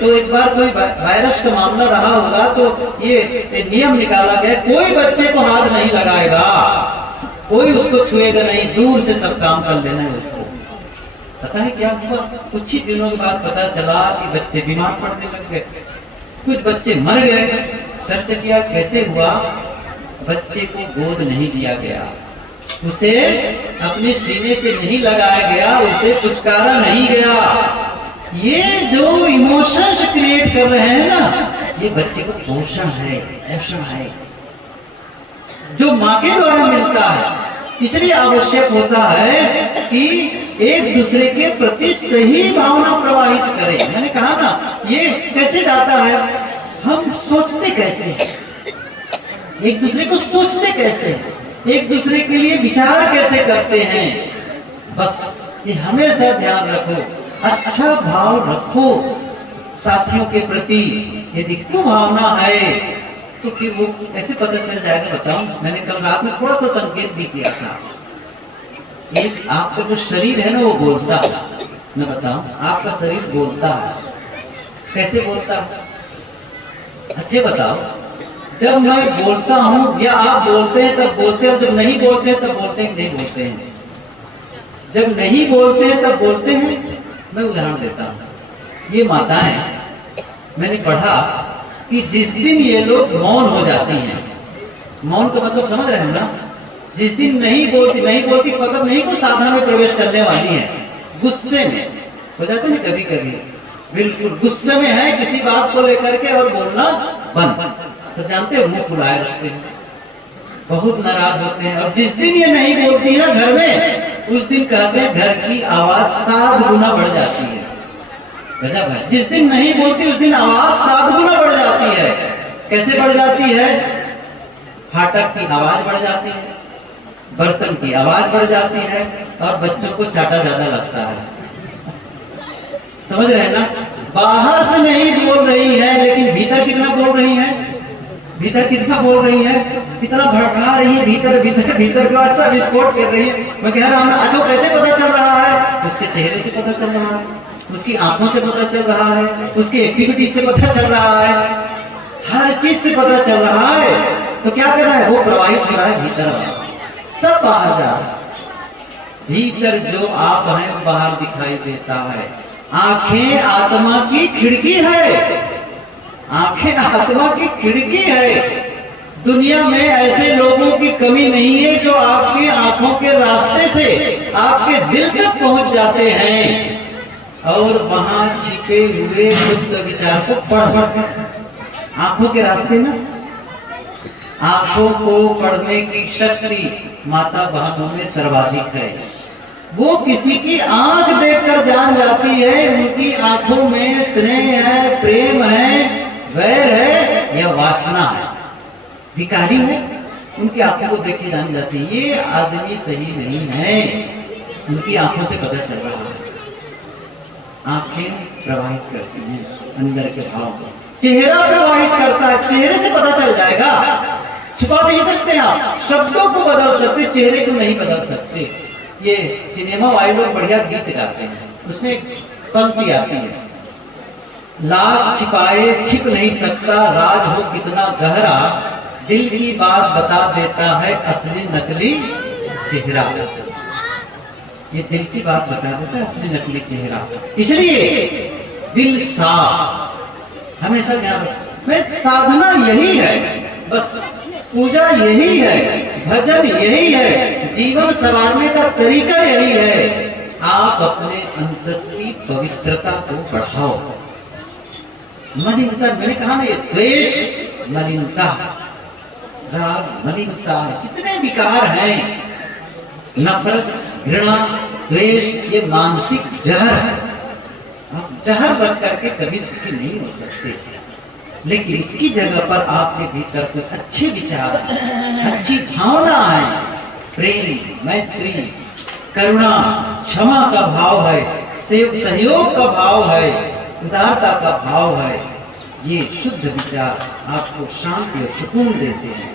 तो एक बार कोई वायरस का मामला रहा होगा, तो ये नियम निकाला गया, कोई बच्चे को हाथ नहीं लगाएगा, कोई उसको छुएगा नहीं, दूर से सब काम कर लेना है उसको। पता है क्या हुआ? कुछ ही दिनों के बाद पता चला कि बच्चे बीमार पड़ने लग गए। कुछ बच्चे मर गए। सर्च किया कैसे हुआ, बच्चे को गोद नहीं लिया गया, उसे अपने सीने से नहीं लगाया गया, उसे पुचकारा नहीं गया। ये जो इमोशंस क्रिएट कर रहे हैं ना, ये बच्चे को पोषण है, पोषण है जो माँ के द्वारा मिलता है। इसलिए आवश्यक होता है कि एक दूसरे के प्रति सही भावना प्रवाहित करें। मैंने कहा ना, ये कैसे जाता है, हम सोचते कैसे, एक दूसरे को सोचते कैसे, एक दूसरे के लिए विचार कैसे करते हैं। बस ये हमेशा ध्यान रखो, अच्छा भाव रखो साथियों के प्रति। यदि क्यों भावना है तो फिर वो कैसे पता चल जाएगा बताओ। मैंने कल रात में थोड़ा सा संकेत भी किया था। एक आपका जो शरीर है ना वो बोलता है, मैं बताऊं, आपका शरीर बोलता है। कैसे बोलता है, अच्छे बताओ। जब मैं बोलता हूं या आप बोलते हैं तब बोलते हैं, जब नहीं बोलते हैं तब बोलते हैं, नहीं बोलते हैं। जब नहीं बोलते हैं तब बोलते हैं। मैं उदाहरण देता हूं, ये माताएं, मैंने पढ़ा कि जिस दिन ये लोग मौन हो जाती हैं, मौन का मतलब समझ रहे हैं ना, जिस दिन नहीं बोलती मतलब नहीं को साधना में प्रवेश करने वाली है, गुस्से में हो जाते हैं कभी कभी, बिल्कुल गुस्से में है किसी बात को लेकर के और बोलना बंद, तो जानते हो मुंह फुलाए रखते हैं, बहुत नाराज होते हैं। और जिस दिन ये नहीं बोलती है घर में, उस दिन कहते हैं घर की आवाज 7 गुना बढ़ जाती है। गजब है, जिस दिन नहीं बोलती उस दिन आवाज 7 गुना बढ़ जाती है। कैसे बढ़ जाती है, फाटक की आवाज बढ़ जाती है, बर्तन की आवाज बढ़ जाती है, और बच्चों को चाटा ज्यादा लगता है। समझ रहे हैं ना, बाहर से नहीं बोल रही है लेकिन भीतर कितना बोल रही है, भीतर कितना बोल रही है, कितना भड़का रही है, भीतर भीतर भीतर का अच्छा विस्फोट कर रही है। मैं कह रहा हूँ ना, अच्छा कैसे पता चल रहा है, उसके चेहरे से पता चल रहा है, उसकी आंखों से पता चल रहा है, उसकी एक्टिविटी से पता चल रहा है, हर चीज से पता चल रहा है। तो क्या कर रहा है, वो प्रवाहित हो रहा है भीतर, सब बाहर जा रहा है। भीतर जो आप हैं बाहर दिखाई देता है। आंखें आत्मा की खिड़की है, आंखें आत्मा की खिड़की है। दुनिया में ऐसे लोगों की कमी नहीं है जो आपकी आंखों के रास्ते से आपके दिल तक पहुंच जाते हैं और वहां छिपे हुए शुद्ध विचार को पढ़ आंखों के रास्ते ना, आंखों को पढ़ने की शक्ति माता बहनों में सर्वाधिक है। वो किसी की आंख देखकर जान जाती है उनकी आंखों में स्नेह है, प्रेम है, वैर है या वासना है, विकारी है, उनकी आंखों को देख के जान जाती है ये आदमी सही नहीं है। उनकी आंखों से पता चल रहा है। आंखें प्रवाहित करती हैं अंदर के भाव को, चेहरा प्रवाहित करता है, चेहरे से पता चल जाएगा। छुपा नहीं सकते आप, शब्दों को बदल सकते, चेहरे को नहीं बदल सकते। ये सिनेमा वाले लोग बढ़िया गीत गाते हैं, उसमें पंक्ति आती है, लाख छिपाए छिप नहीं सकता, राज हो कितना गहरा, दिल की बात बता देता है असली नकली चेहरा। ये दिल की बात बता देता है असली नकली चेहरा। इसलिए दिल साफ हमेशा ध्यान रखो। मैं साधना यही है, बस पूजा यही है, भजन यही है, जीवन संवारने का तरीका यही है। आप अपने अंतस की पवित्रता को बढ़ाओ। मलिनता, मैंने कहा ना, ये द्वेष मलिनता, राग मलिनता, जितने विकार हैं, नफरत, घृणा, द्वेष, ये मानसिक जहर है। आप जहर बन करके कभी सुखी नहीं हो सकते। लेकिन इसकी जगह पर आपके भीतर कुछ अच्छे विचार, अच्छी भावना है, प्रेम, मैत्री, करुणा, क्षमा का भाव है, सहयोग का भाव है, उदारता का भाव है। ये शुद्ध विचार आपको शांति और सुकून देते हैं।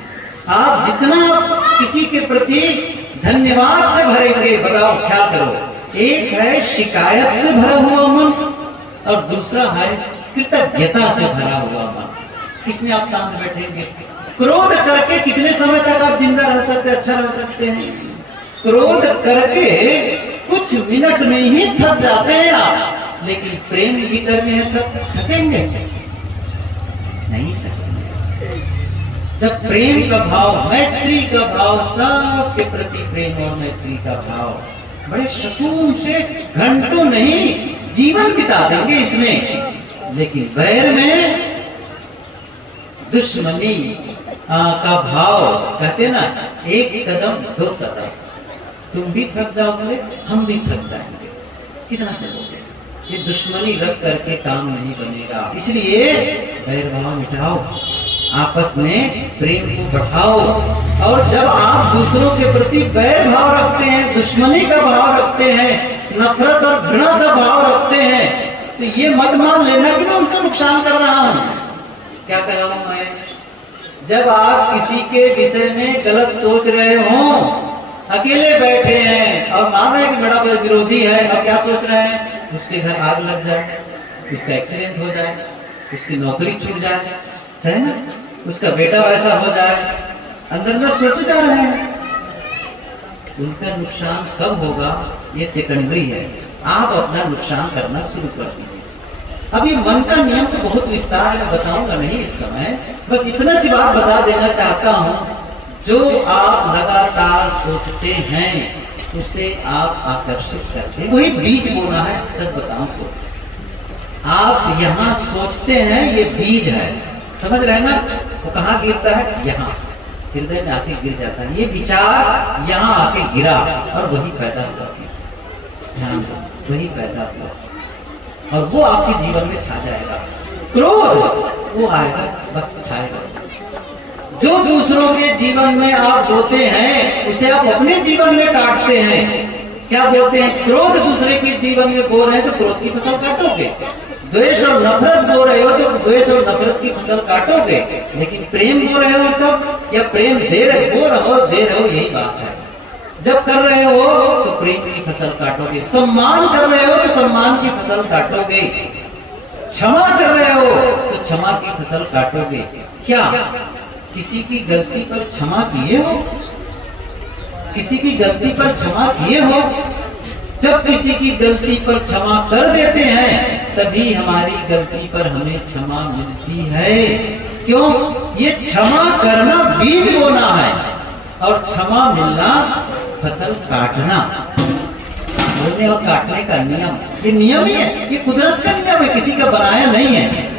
आप जितना किसी के प्रति धन्यवाद से भरेंगे, बताओ ख्याल करो, एक है शिकायत से भरा हुआ मन और दूसरा है कृतज्ञता से भरा हुआ मन। किसमें आप शांत बैठेंगे? क्रोध करके कितने समय तक आप जिंदा रह सकते, अच्छा रह सकते हैं? क्रोध करके कुछ मिनट में ही थक जाते हैं आप, लेकिन प्रेम भीतर में है तब थकेंगे? जब प्रेम का भाव, मैत्री का भाव, सबके प्रति प्रेम और मैत्री का भाव, बड़े सुकून से घंटों नहीं जीवन बिता देंगे इसमें। लेकिन वैर में दुश्मनी का भाव, कहते ना एक कदम दो कदम, तुम भी थक जाओगे हम भी थक जाएंगे, कितना चलोगे? ये दुश्मनी रख करके काम नहीं बनेगा। इसलिए वैर भाव मिटाओ, आपस में प्रेम को बढ़ाओ। और जब आप दूसरों के प्रति वैर भाव रखते हैं, दुश्मनी का भाव रखते हैं, नफरत और घृणा का भाव रखते हैं, तो ये मत मान लेना कि मैं उनका नुकसान कर रहा हूं। क्या कह रहा हूं मैं? जब आप किसी के विषय में गलत सोच रहे हो, अकेले बैठे हैं और मान रहे हैं कि बड़ा विरोधी है, और क्या सोच रहे हैं? उसके घर आग लग जाए, उसका एक्सीडेंट हो जाए, उसकी नौकरी छूट जाए, है ना, उसका बेटा वैसा हो जाए, अंदर में सोचे जा रहे हैं। उनका नुकसान कब होगा ये सेकेंडरी है, आप अपना नुकसान करना शुरू कर दीजिए। अभी मन का नियम तो बहुत विस्तार में बताऊंगा नहीं इस समय, बस इतना सी बात बता देना चाहता हूं, जो आप लगातार सोचते हैं उसे आप आकर्षित करते हैं, वही बीज बोना है। सच बताऊं तो आप यहाँ सोचते हैं, ये बीज है, समझ रहे हैं ना? वो कहाँ गिरता है? यहाँ हृदय में आके गिर जाता है। ये विचार यहाँ आके गिरा और वही पैदा हुआ, ध्यान दो, वही पैदा हुआ और वो आपके जीवन में छा जाएगा। क्रोध वो आएगा, बस छाएगा। जो दूसरों के जीवन में आप बोते हैं उसे आप अपने जीवन में काटते हैं। क्या बोलते हैं? क्रोध दूसरे के जीवन में बो रहे हैं तो क्रोध की फसल काटोगे, द्वेष और नफरत बो रहे हो तो द्वेष और नफरत की फसल काटोगे। लेकिन प्रेम बो रहे हो तब, या प्रेम दे रहे हो, दे रहे हो, यही बात है। जब कर रहे हो तो प्रेम की फसल काटोगे, सम्मान कर रहे हो तो सम्मान की फसल काटोगे, क्षमा कर रहे हो तो क्षमा की फसल काटोगे। क्या किसी की गलती पर क्षमा किए हो? किसी की गलती पर क्षमा किए हो? जब किसी की गलती पर क्षमा कर देते हैं तभी हमारी गलती पर हमें क्षमा मिलती है। क्यों? ये क्षमा करना बीज बोना है और क्षमा मिलना फसल काटना। बोलने और काटने का नियम, ये नियम ही है, ये कुदरत का नियम है, किसी का बनाया नहीं है।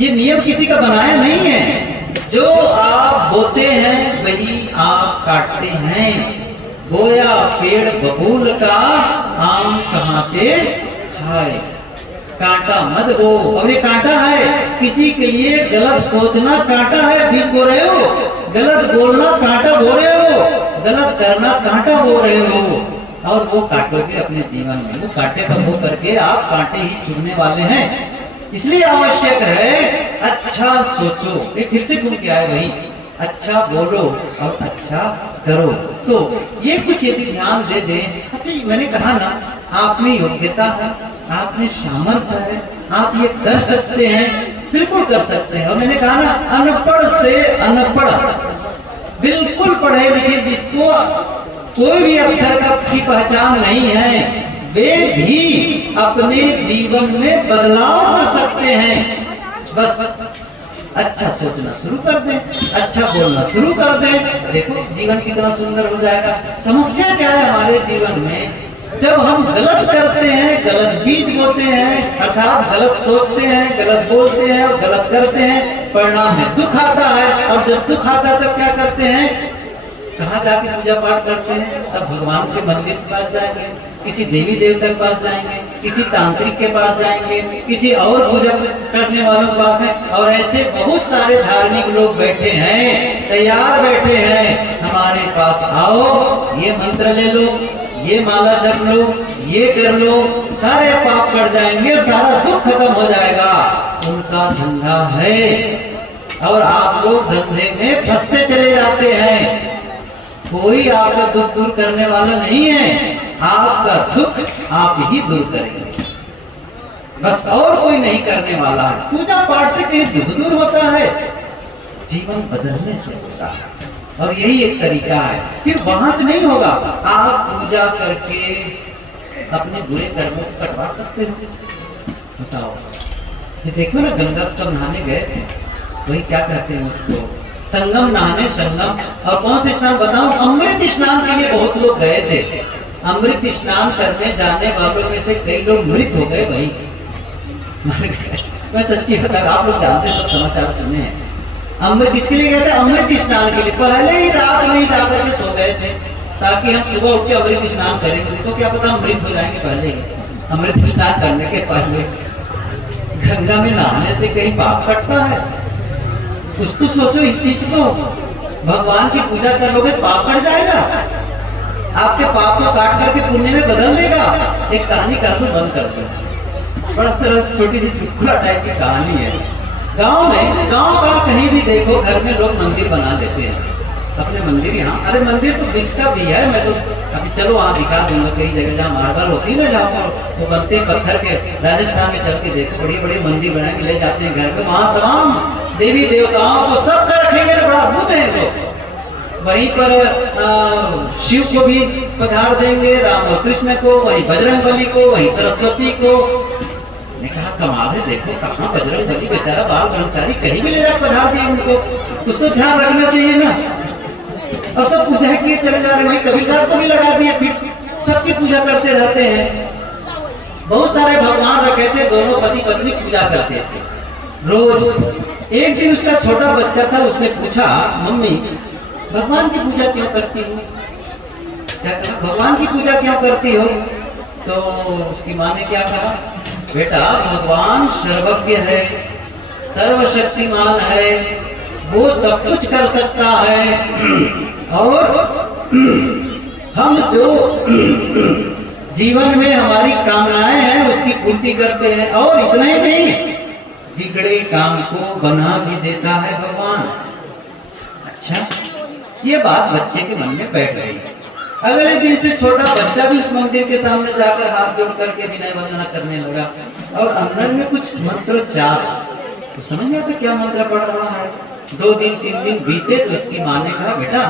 ये नियम किसी का बनाया नहीं है। जो आप बोते हैं वही आप काटते हैं। बोया पेड़ बबूल का, आम कहाते खाए। कांटा मत बो, और ये कांटा है, किसी के लिए गलत सोचना कांटा है, बीज बो रहे हो। गलत बोलना कांटा बो रहे हो, गलत करना कांटा बो रहे हो, और वो काटोगे अपने जीवन में। वो कांटे का बो करके आप कांटे ही चुनने वाले हैं। इसलिए आवश्यक है अच्छा सोचो। ये फिर से घूम के आए वही, अच्छा बोलो और अच्छा करो। तो ये कुछ यदि ध्यान दे दें। अच्छा, मैंने कहा ना, आप में योग्यता है, आप में सामर्थ्य है, आप ये कर सकते हैं, बिल्कुल कर सकते हैं। और मैंने कहा ना, अनपढ़ से अनपढ़, बिल्कुल पढ़े लिखे जिसको कोई भी अक्षर की पहचान नहीं है, वे भी अपने जीवन में बदलाव कर सकते हैं। बस अच्छा सोचना शुरू कर दें, अच्छा बोलना शुरू कर दें, देखो जीवन कितना सुंदर हो जाएगा। समस्या क्या है हमारे जीवन में? जब हम गलत करते हैं, गलत बीज बोते हैं, अर्थात गलत सोचते हैं, गलत बोलते हैं और गलत करते हैं, परिणाम में दुख आता है। और जब दुख आता है तब क्या करते हैं? कहाँ जाके पूजा पाठ करते हैं? तब भगवान के मंदिर के पास जाएंगे, किसी देवी देवता के पास जाएंगे, किसी तांत्रिक के पास जाएंगे, किसी और पूजा करने वालों के पास है। और ऐसे बहुत सारे धार्मिक लोग बैठे हैं, तैयार बैठे हैं, हमारे पास आओ, ये मंत्र ले लो, ये माला जप लो, ये कर लो, सारे पाप कट जाएंगे और सारा दुख खत्म हो जाएगा। उनका धंधा है और आप लोग धंधे में फंसते चले जाते हैं। कोई आपका दुख दूर करने वाला नहीं है, आपका दुख आप ही दूर करेंगे, बस और कोई नहीं करने वाला है। पूजा पाठ से कहीं दुख दूर होता है? जीवन बदलने से होता है, और यही एक तरीका है। फिर वहां से नहीं होगा। आप पूजा करके अपने बुरे कर्मों को कटवा सकते हो? बताओ, ये देखो ना, गंगा सब नहाने गए थे, वही क्या कहते हैं उसको, संगम नहाने, संगम। और कौन से स्नान बताऊं, अमृत स्नान के लिए बहुत लोग गए थे। अमृत स्नान करने जाने वालों में से कई लोग मृत हो गए भाई, मर गए। मैं सच्ची बता, आप लोग जानते, सब समाचार सुने हैं। अमृत किसके लिए गए थे, अमृत स्नान के लिए। पहले ही रात में ही जाकर के सो गए थे ताकि हम सुबह उठ के अमृत स्नान करेंगे, तो क्या पता मृत हो जाएंगे पहले ही, अमृत स्नान करने के पहले। गंगा में नहाने से कहीं पाप कटता है? कुछ तो सोचो इस चीज को। भगवान की पूजा कर लोगे तो पाप कट जाएगा, आपके पाप को काट करके पुण्य में बदल देगा। एक कहानी कर दो, बंद कर दो, बड़ा सरल छोटी सी चुटकुला टाइप की कहानी है। गांव में, गांव का कहीं भी देखो, घर में लोग मंदिर बना देते हैं अपने मंदिर। यहाँ अरे मंदिर तो दिखता भी है, मैं तो अभी चलो वहाँ दिखा दूंगा, कई जगह जहाँ मार्बल होती है ना, जहाँ वो बनते हैं पत्थर के, राजस्थान में चल के देखो, बड़ी बड़ी मंदिर बना के ले जाते हैं घर में, वहाँ तमाम देवी देवताओं को सब कर रखेंगे, बड़ा अद्भुत है तो। वहीं पर शिव को भी पधार देंगे, राम और कृष्ण को, वहीं बजरंगबली को, वहीं सरस्वती को। मैं कहा कमाल है, देखो कहाँ बजरंगबली बेचारा बाल ब्रह्मचारी कहीं भी ले जाकर पधार दिया उनको, कुछ तो ध्यान रखना चाहिए ना। और सब पूजा किए चले जा रहे हैं, कबीर साहब को भी लगा दिए, फिर सबकी पूजा करते रहते हैं। बहुत सारे भगवान रखे थे, दोनों पति पत्नी पूजा करते थे रोज। एक दिन उसका छोटा बच्चा था, उसने पूछा मम्मी भगवान की पूजा क्यों करती हो? क्या कहा, भगवान की पूजा क्यों करती हो? तो उसकी माँ ने क्या कहा, बेटा भगवान सर्वज्ञ है, सर्वशक्तिमान है, वो सब कुछ कर सकता है, और हम जो जीवन में हमारी कामनाएं हैं उसकी पूर्ति करते हैं, और इतना ही नहीं, बिगड़े काम को बना भी देता है भगवान। अच्छा, ये बात बच्चे के मन में बैठ गई। अगले दिन से छोटा बच्चा भी उस मंदिर के सामने जाकर हाथ जोड़ करके विनय वंदना करने लगा, और अंदर में कुछ मंत्रोच्चार, तो समझ नहीं आता क्या मंत्र पढ़ रहा है। 2 दिन 3 दिन बीते तो उसकी माँ ने कहा, बेटा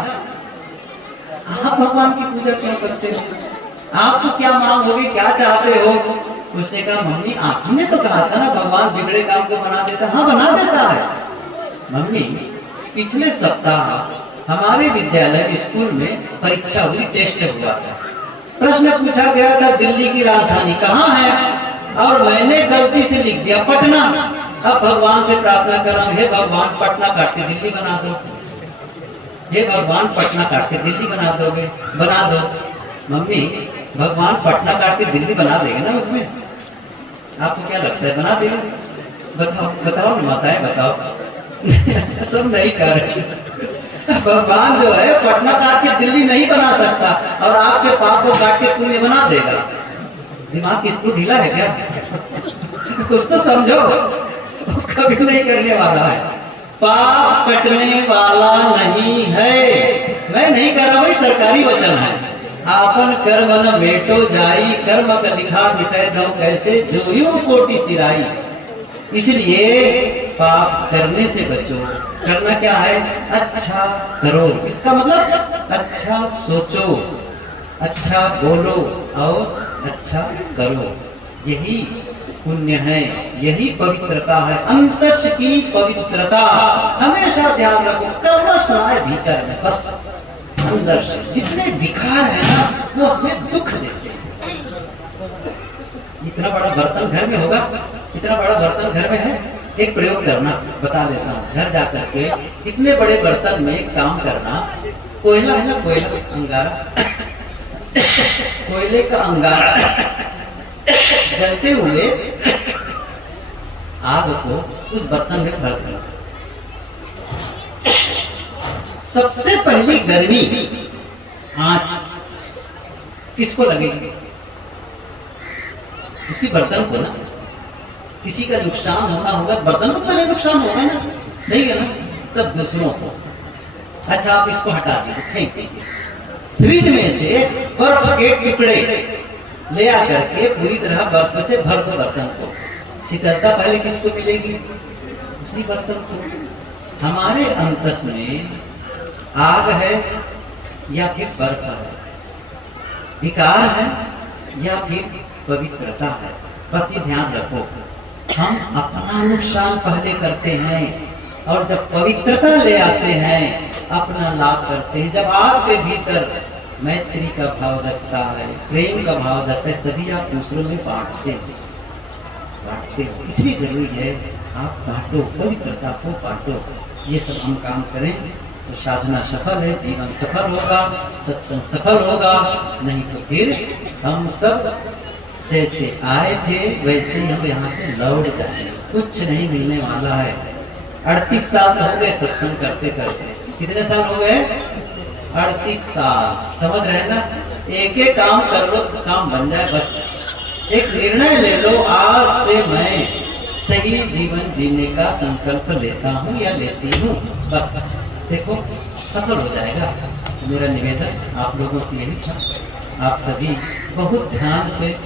आप भगवान की पूजा क्यों करते हो? आपको क्या मांग होगी, क्या चाहते हो? उसने कहा मम्मी आपने तो कहा था ना भगवान बिगड़े काम को बना देता। हाँ बना देता है मम्मी, पिछले सप्ताह हमारे विद्यालय स्कूल में परीक्षा हुई, टेस्ट हुआ था। प्रश्न पूछा गया था दिल्ली की राजधानी कहाँ है, और मैंने गलती से लिख दिया पटना। अब भगवान से प्रार्थना कर रहा हूं, हे भगवान पटना काट के दिल्ली बना दो, हे भगवान पटना काट के दिल्ली बना दोगे, बना दो। मम्मी भगवान पटना काट के दिल्ली बना देंगे ना, उसमें आपको क्या लगता है बना देंगे? बताओ बताओ माताएं बताओ। सब नहीं कर रहे। भगवान जो है पटना काट के दिल्ली नहीं बना सकता, और आपके पाप को काट के पुण्य बना देगा। दिमाग किसको ढीला है क्या? कुछ तो समझो, कभी नहीं करने वाला है, पाप कटने वाला नहीं है। मैं नहीं कर रहा भाई, सरकारी वचन है, आपन कर्म न बेटो जाई, कर्म का लिखा मिटे दो कैसे, जो यूं कोटि सिराई। इसलिए पाप करने से बचो। करना क्या है, अच्छा करो। इसका मतलब अच्छा सोचो, अच्छा बोलो और अच्छा करो, यही पुण्य है, यही पवित्रता है। अंतस की पवित्रता हमेशा ध्यान रखो, कर्म सुनाए भीतर में, बस अंदर से जितने विकार है ना वो हमें दुख देते हैं। इतना बड़ा बर्तन घर में होगा, इतना बड़ा बर्तन घर में है, एक प्रयोग करना बता देता हूँ। घर जाकर के इतने बड़े बर्तन में एक काम करना, कोयला है ना, कोयला अंगारा, कोयले का अंगारा जलते हुए आग को उस बर्तन में भर देना। सबसे पहली गर्मी आंच किसको लगेगी? उसी बर्तन को ना। किसी का नुकसान होना होगा, बर्तन को पहले नुकसान होगा ना, सही है ना, तब दूसरों को। अच्छा आप इसको हटा दीजिए, फेंक दीजिए। फ्रिज में से बर्फ के टुकड़े ले आकर के पूरी तरह बर्फ से भर दो बर्तन को। शीतलता पहले किसको मिलेगी? उसी बर्तन को। हमारे अंतस में आग है या फिर बर्फ है, विकार है या फिर पवित्रता है, बस ये ध्यान रखो। हम अपना नुकसान पहले करते हैं और जब पवित्रता ले आते हैं अपना लाभ करते हैं। जब आपके भीतर मैत्री का भाव जगता है, प्रेम का भाव जगता है, तभी आप दूसरों में बांटते हो। इसलिए जरूरी है आप बांटो, पवित्रता को बांटो। ये सब हम काम करें तो साधना सफल है, जीवन सफल होगा, सत्संग सफल होगा। नहीं तो फिर हम सब जैसे आए थे वैसे ही हम यहाँ से लौट जाएंगे, कुछ नहीं मिलने वाला है। 38 साल हो गए सत्संग करते करते। कितने साल हो गए? 38 साल। समझ रहे हैं ना? एक एक काम कर लो तो काम बन जाए। बस एक निर्णय ले लो, आज से मैं सही जीवन जीने का संकल्प लेता हूँ या लेती हूँ। बस देखो सफल हो जाएगा। मेरा निवेदन आप लोगों से यही था, आप सभी बहुत ध्यान से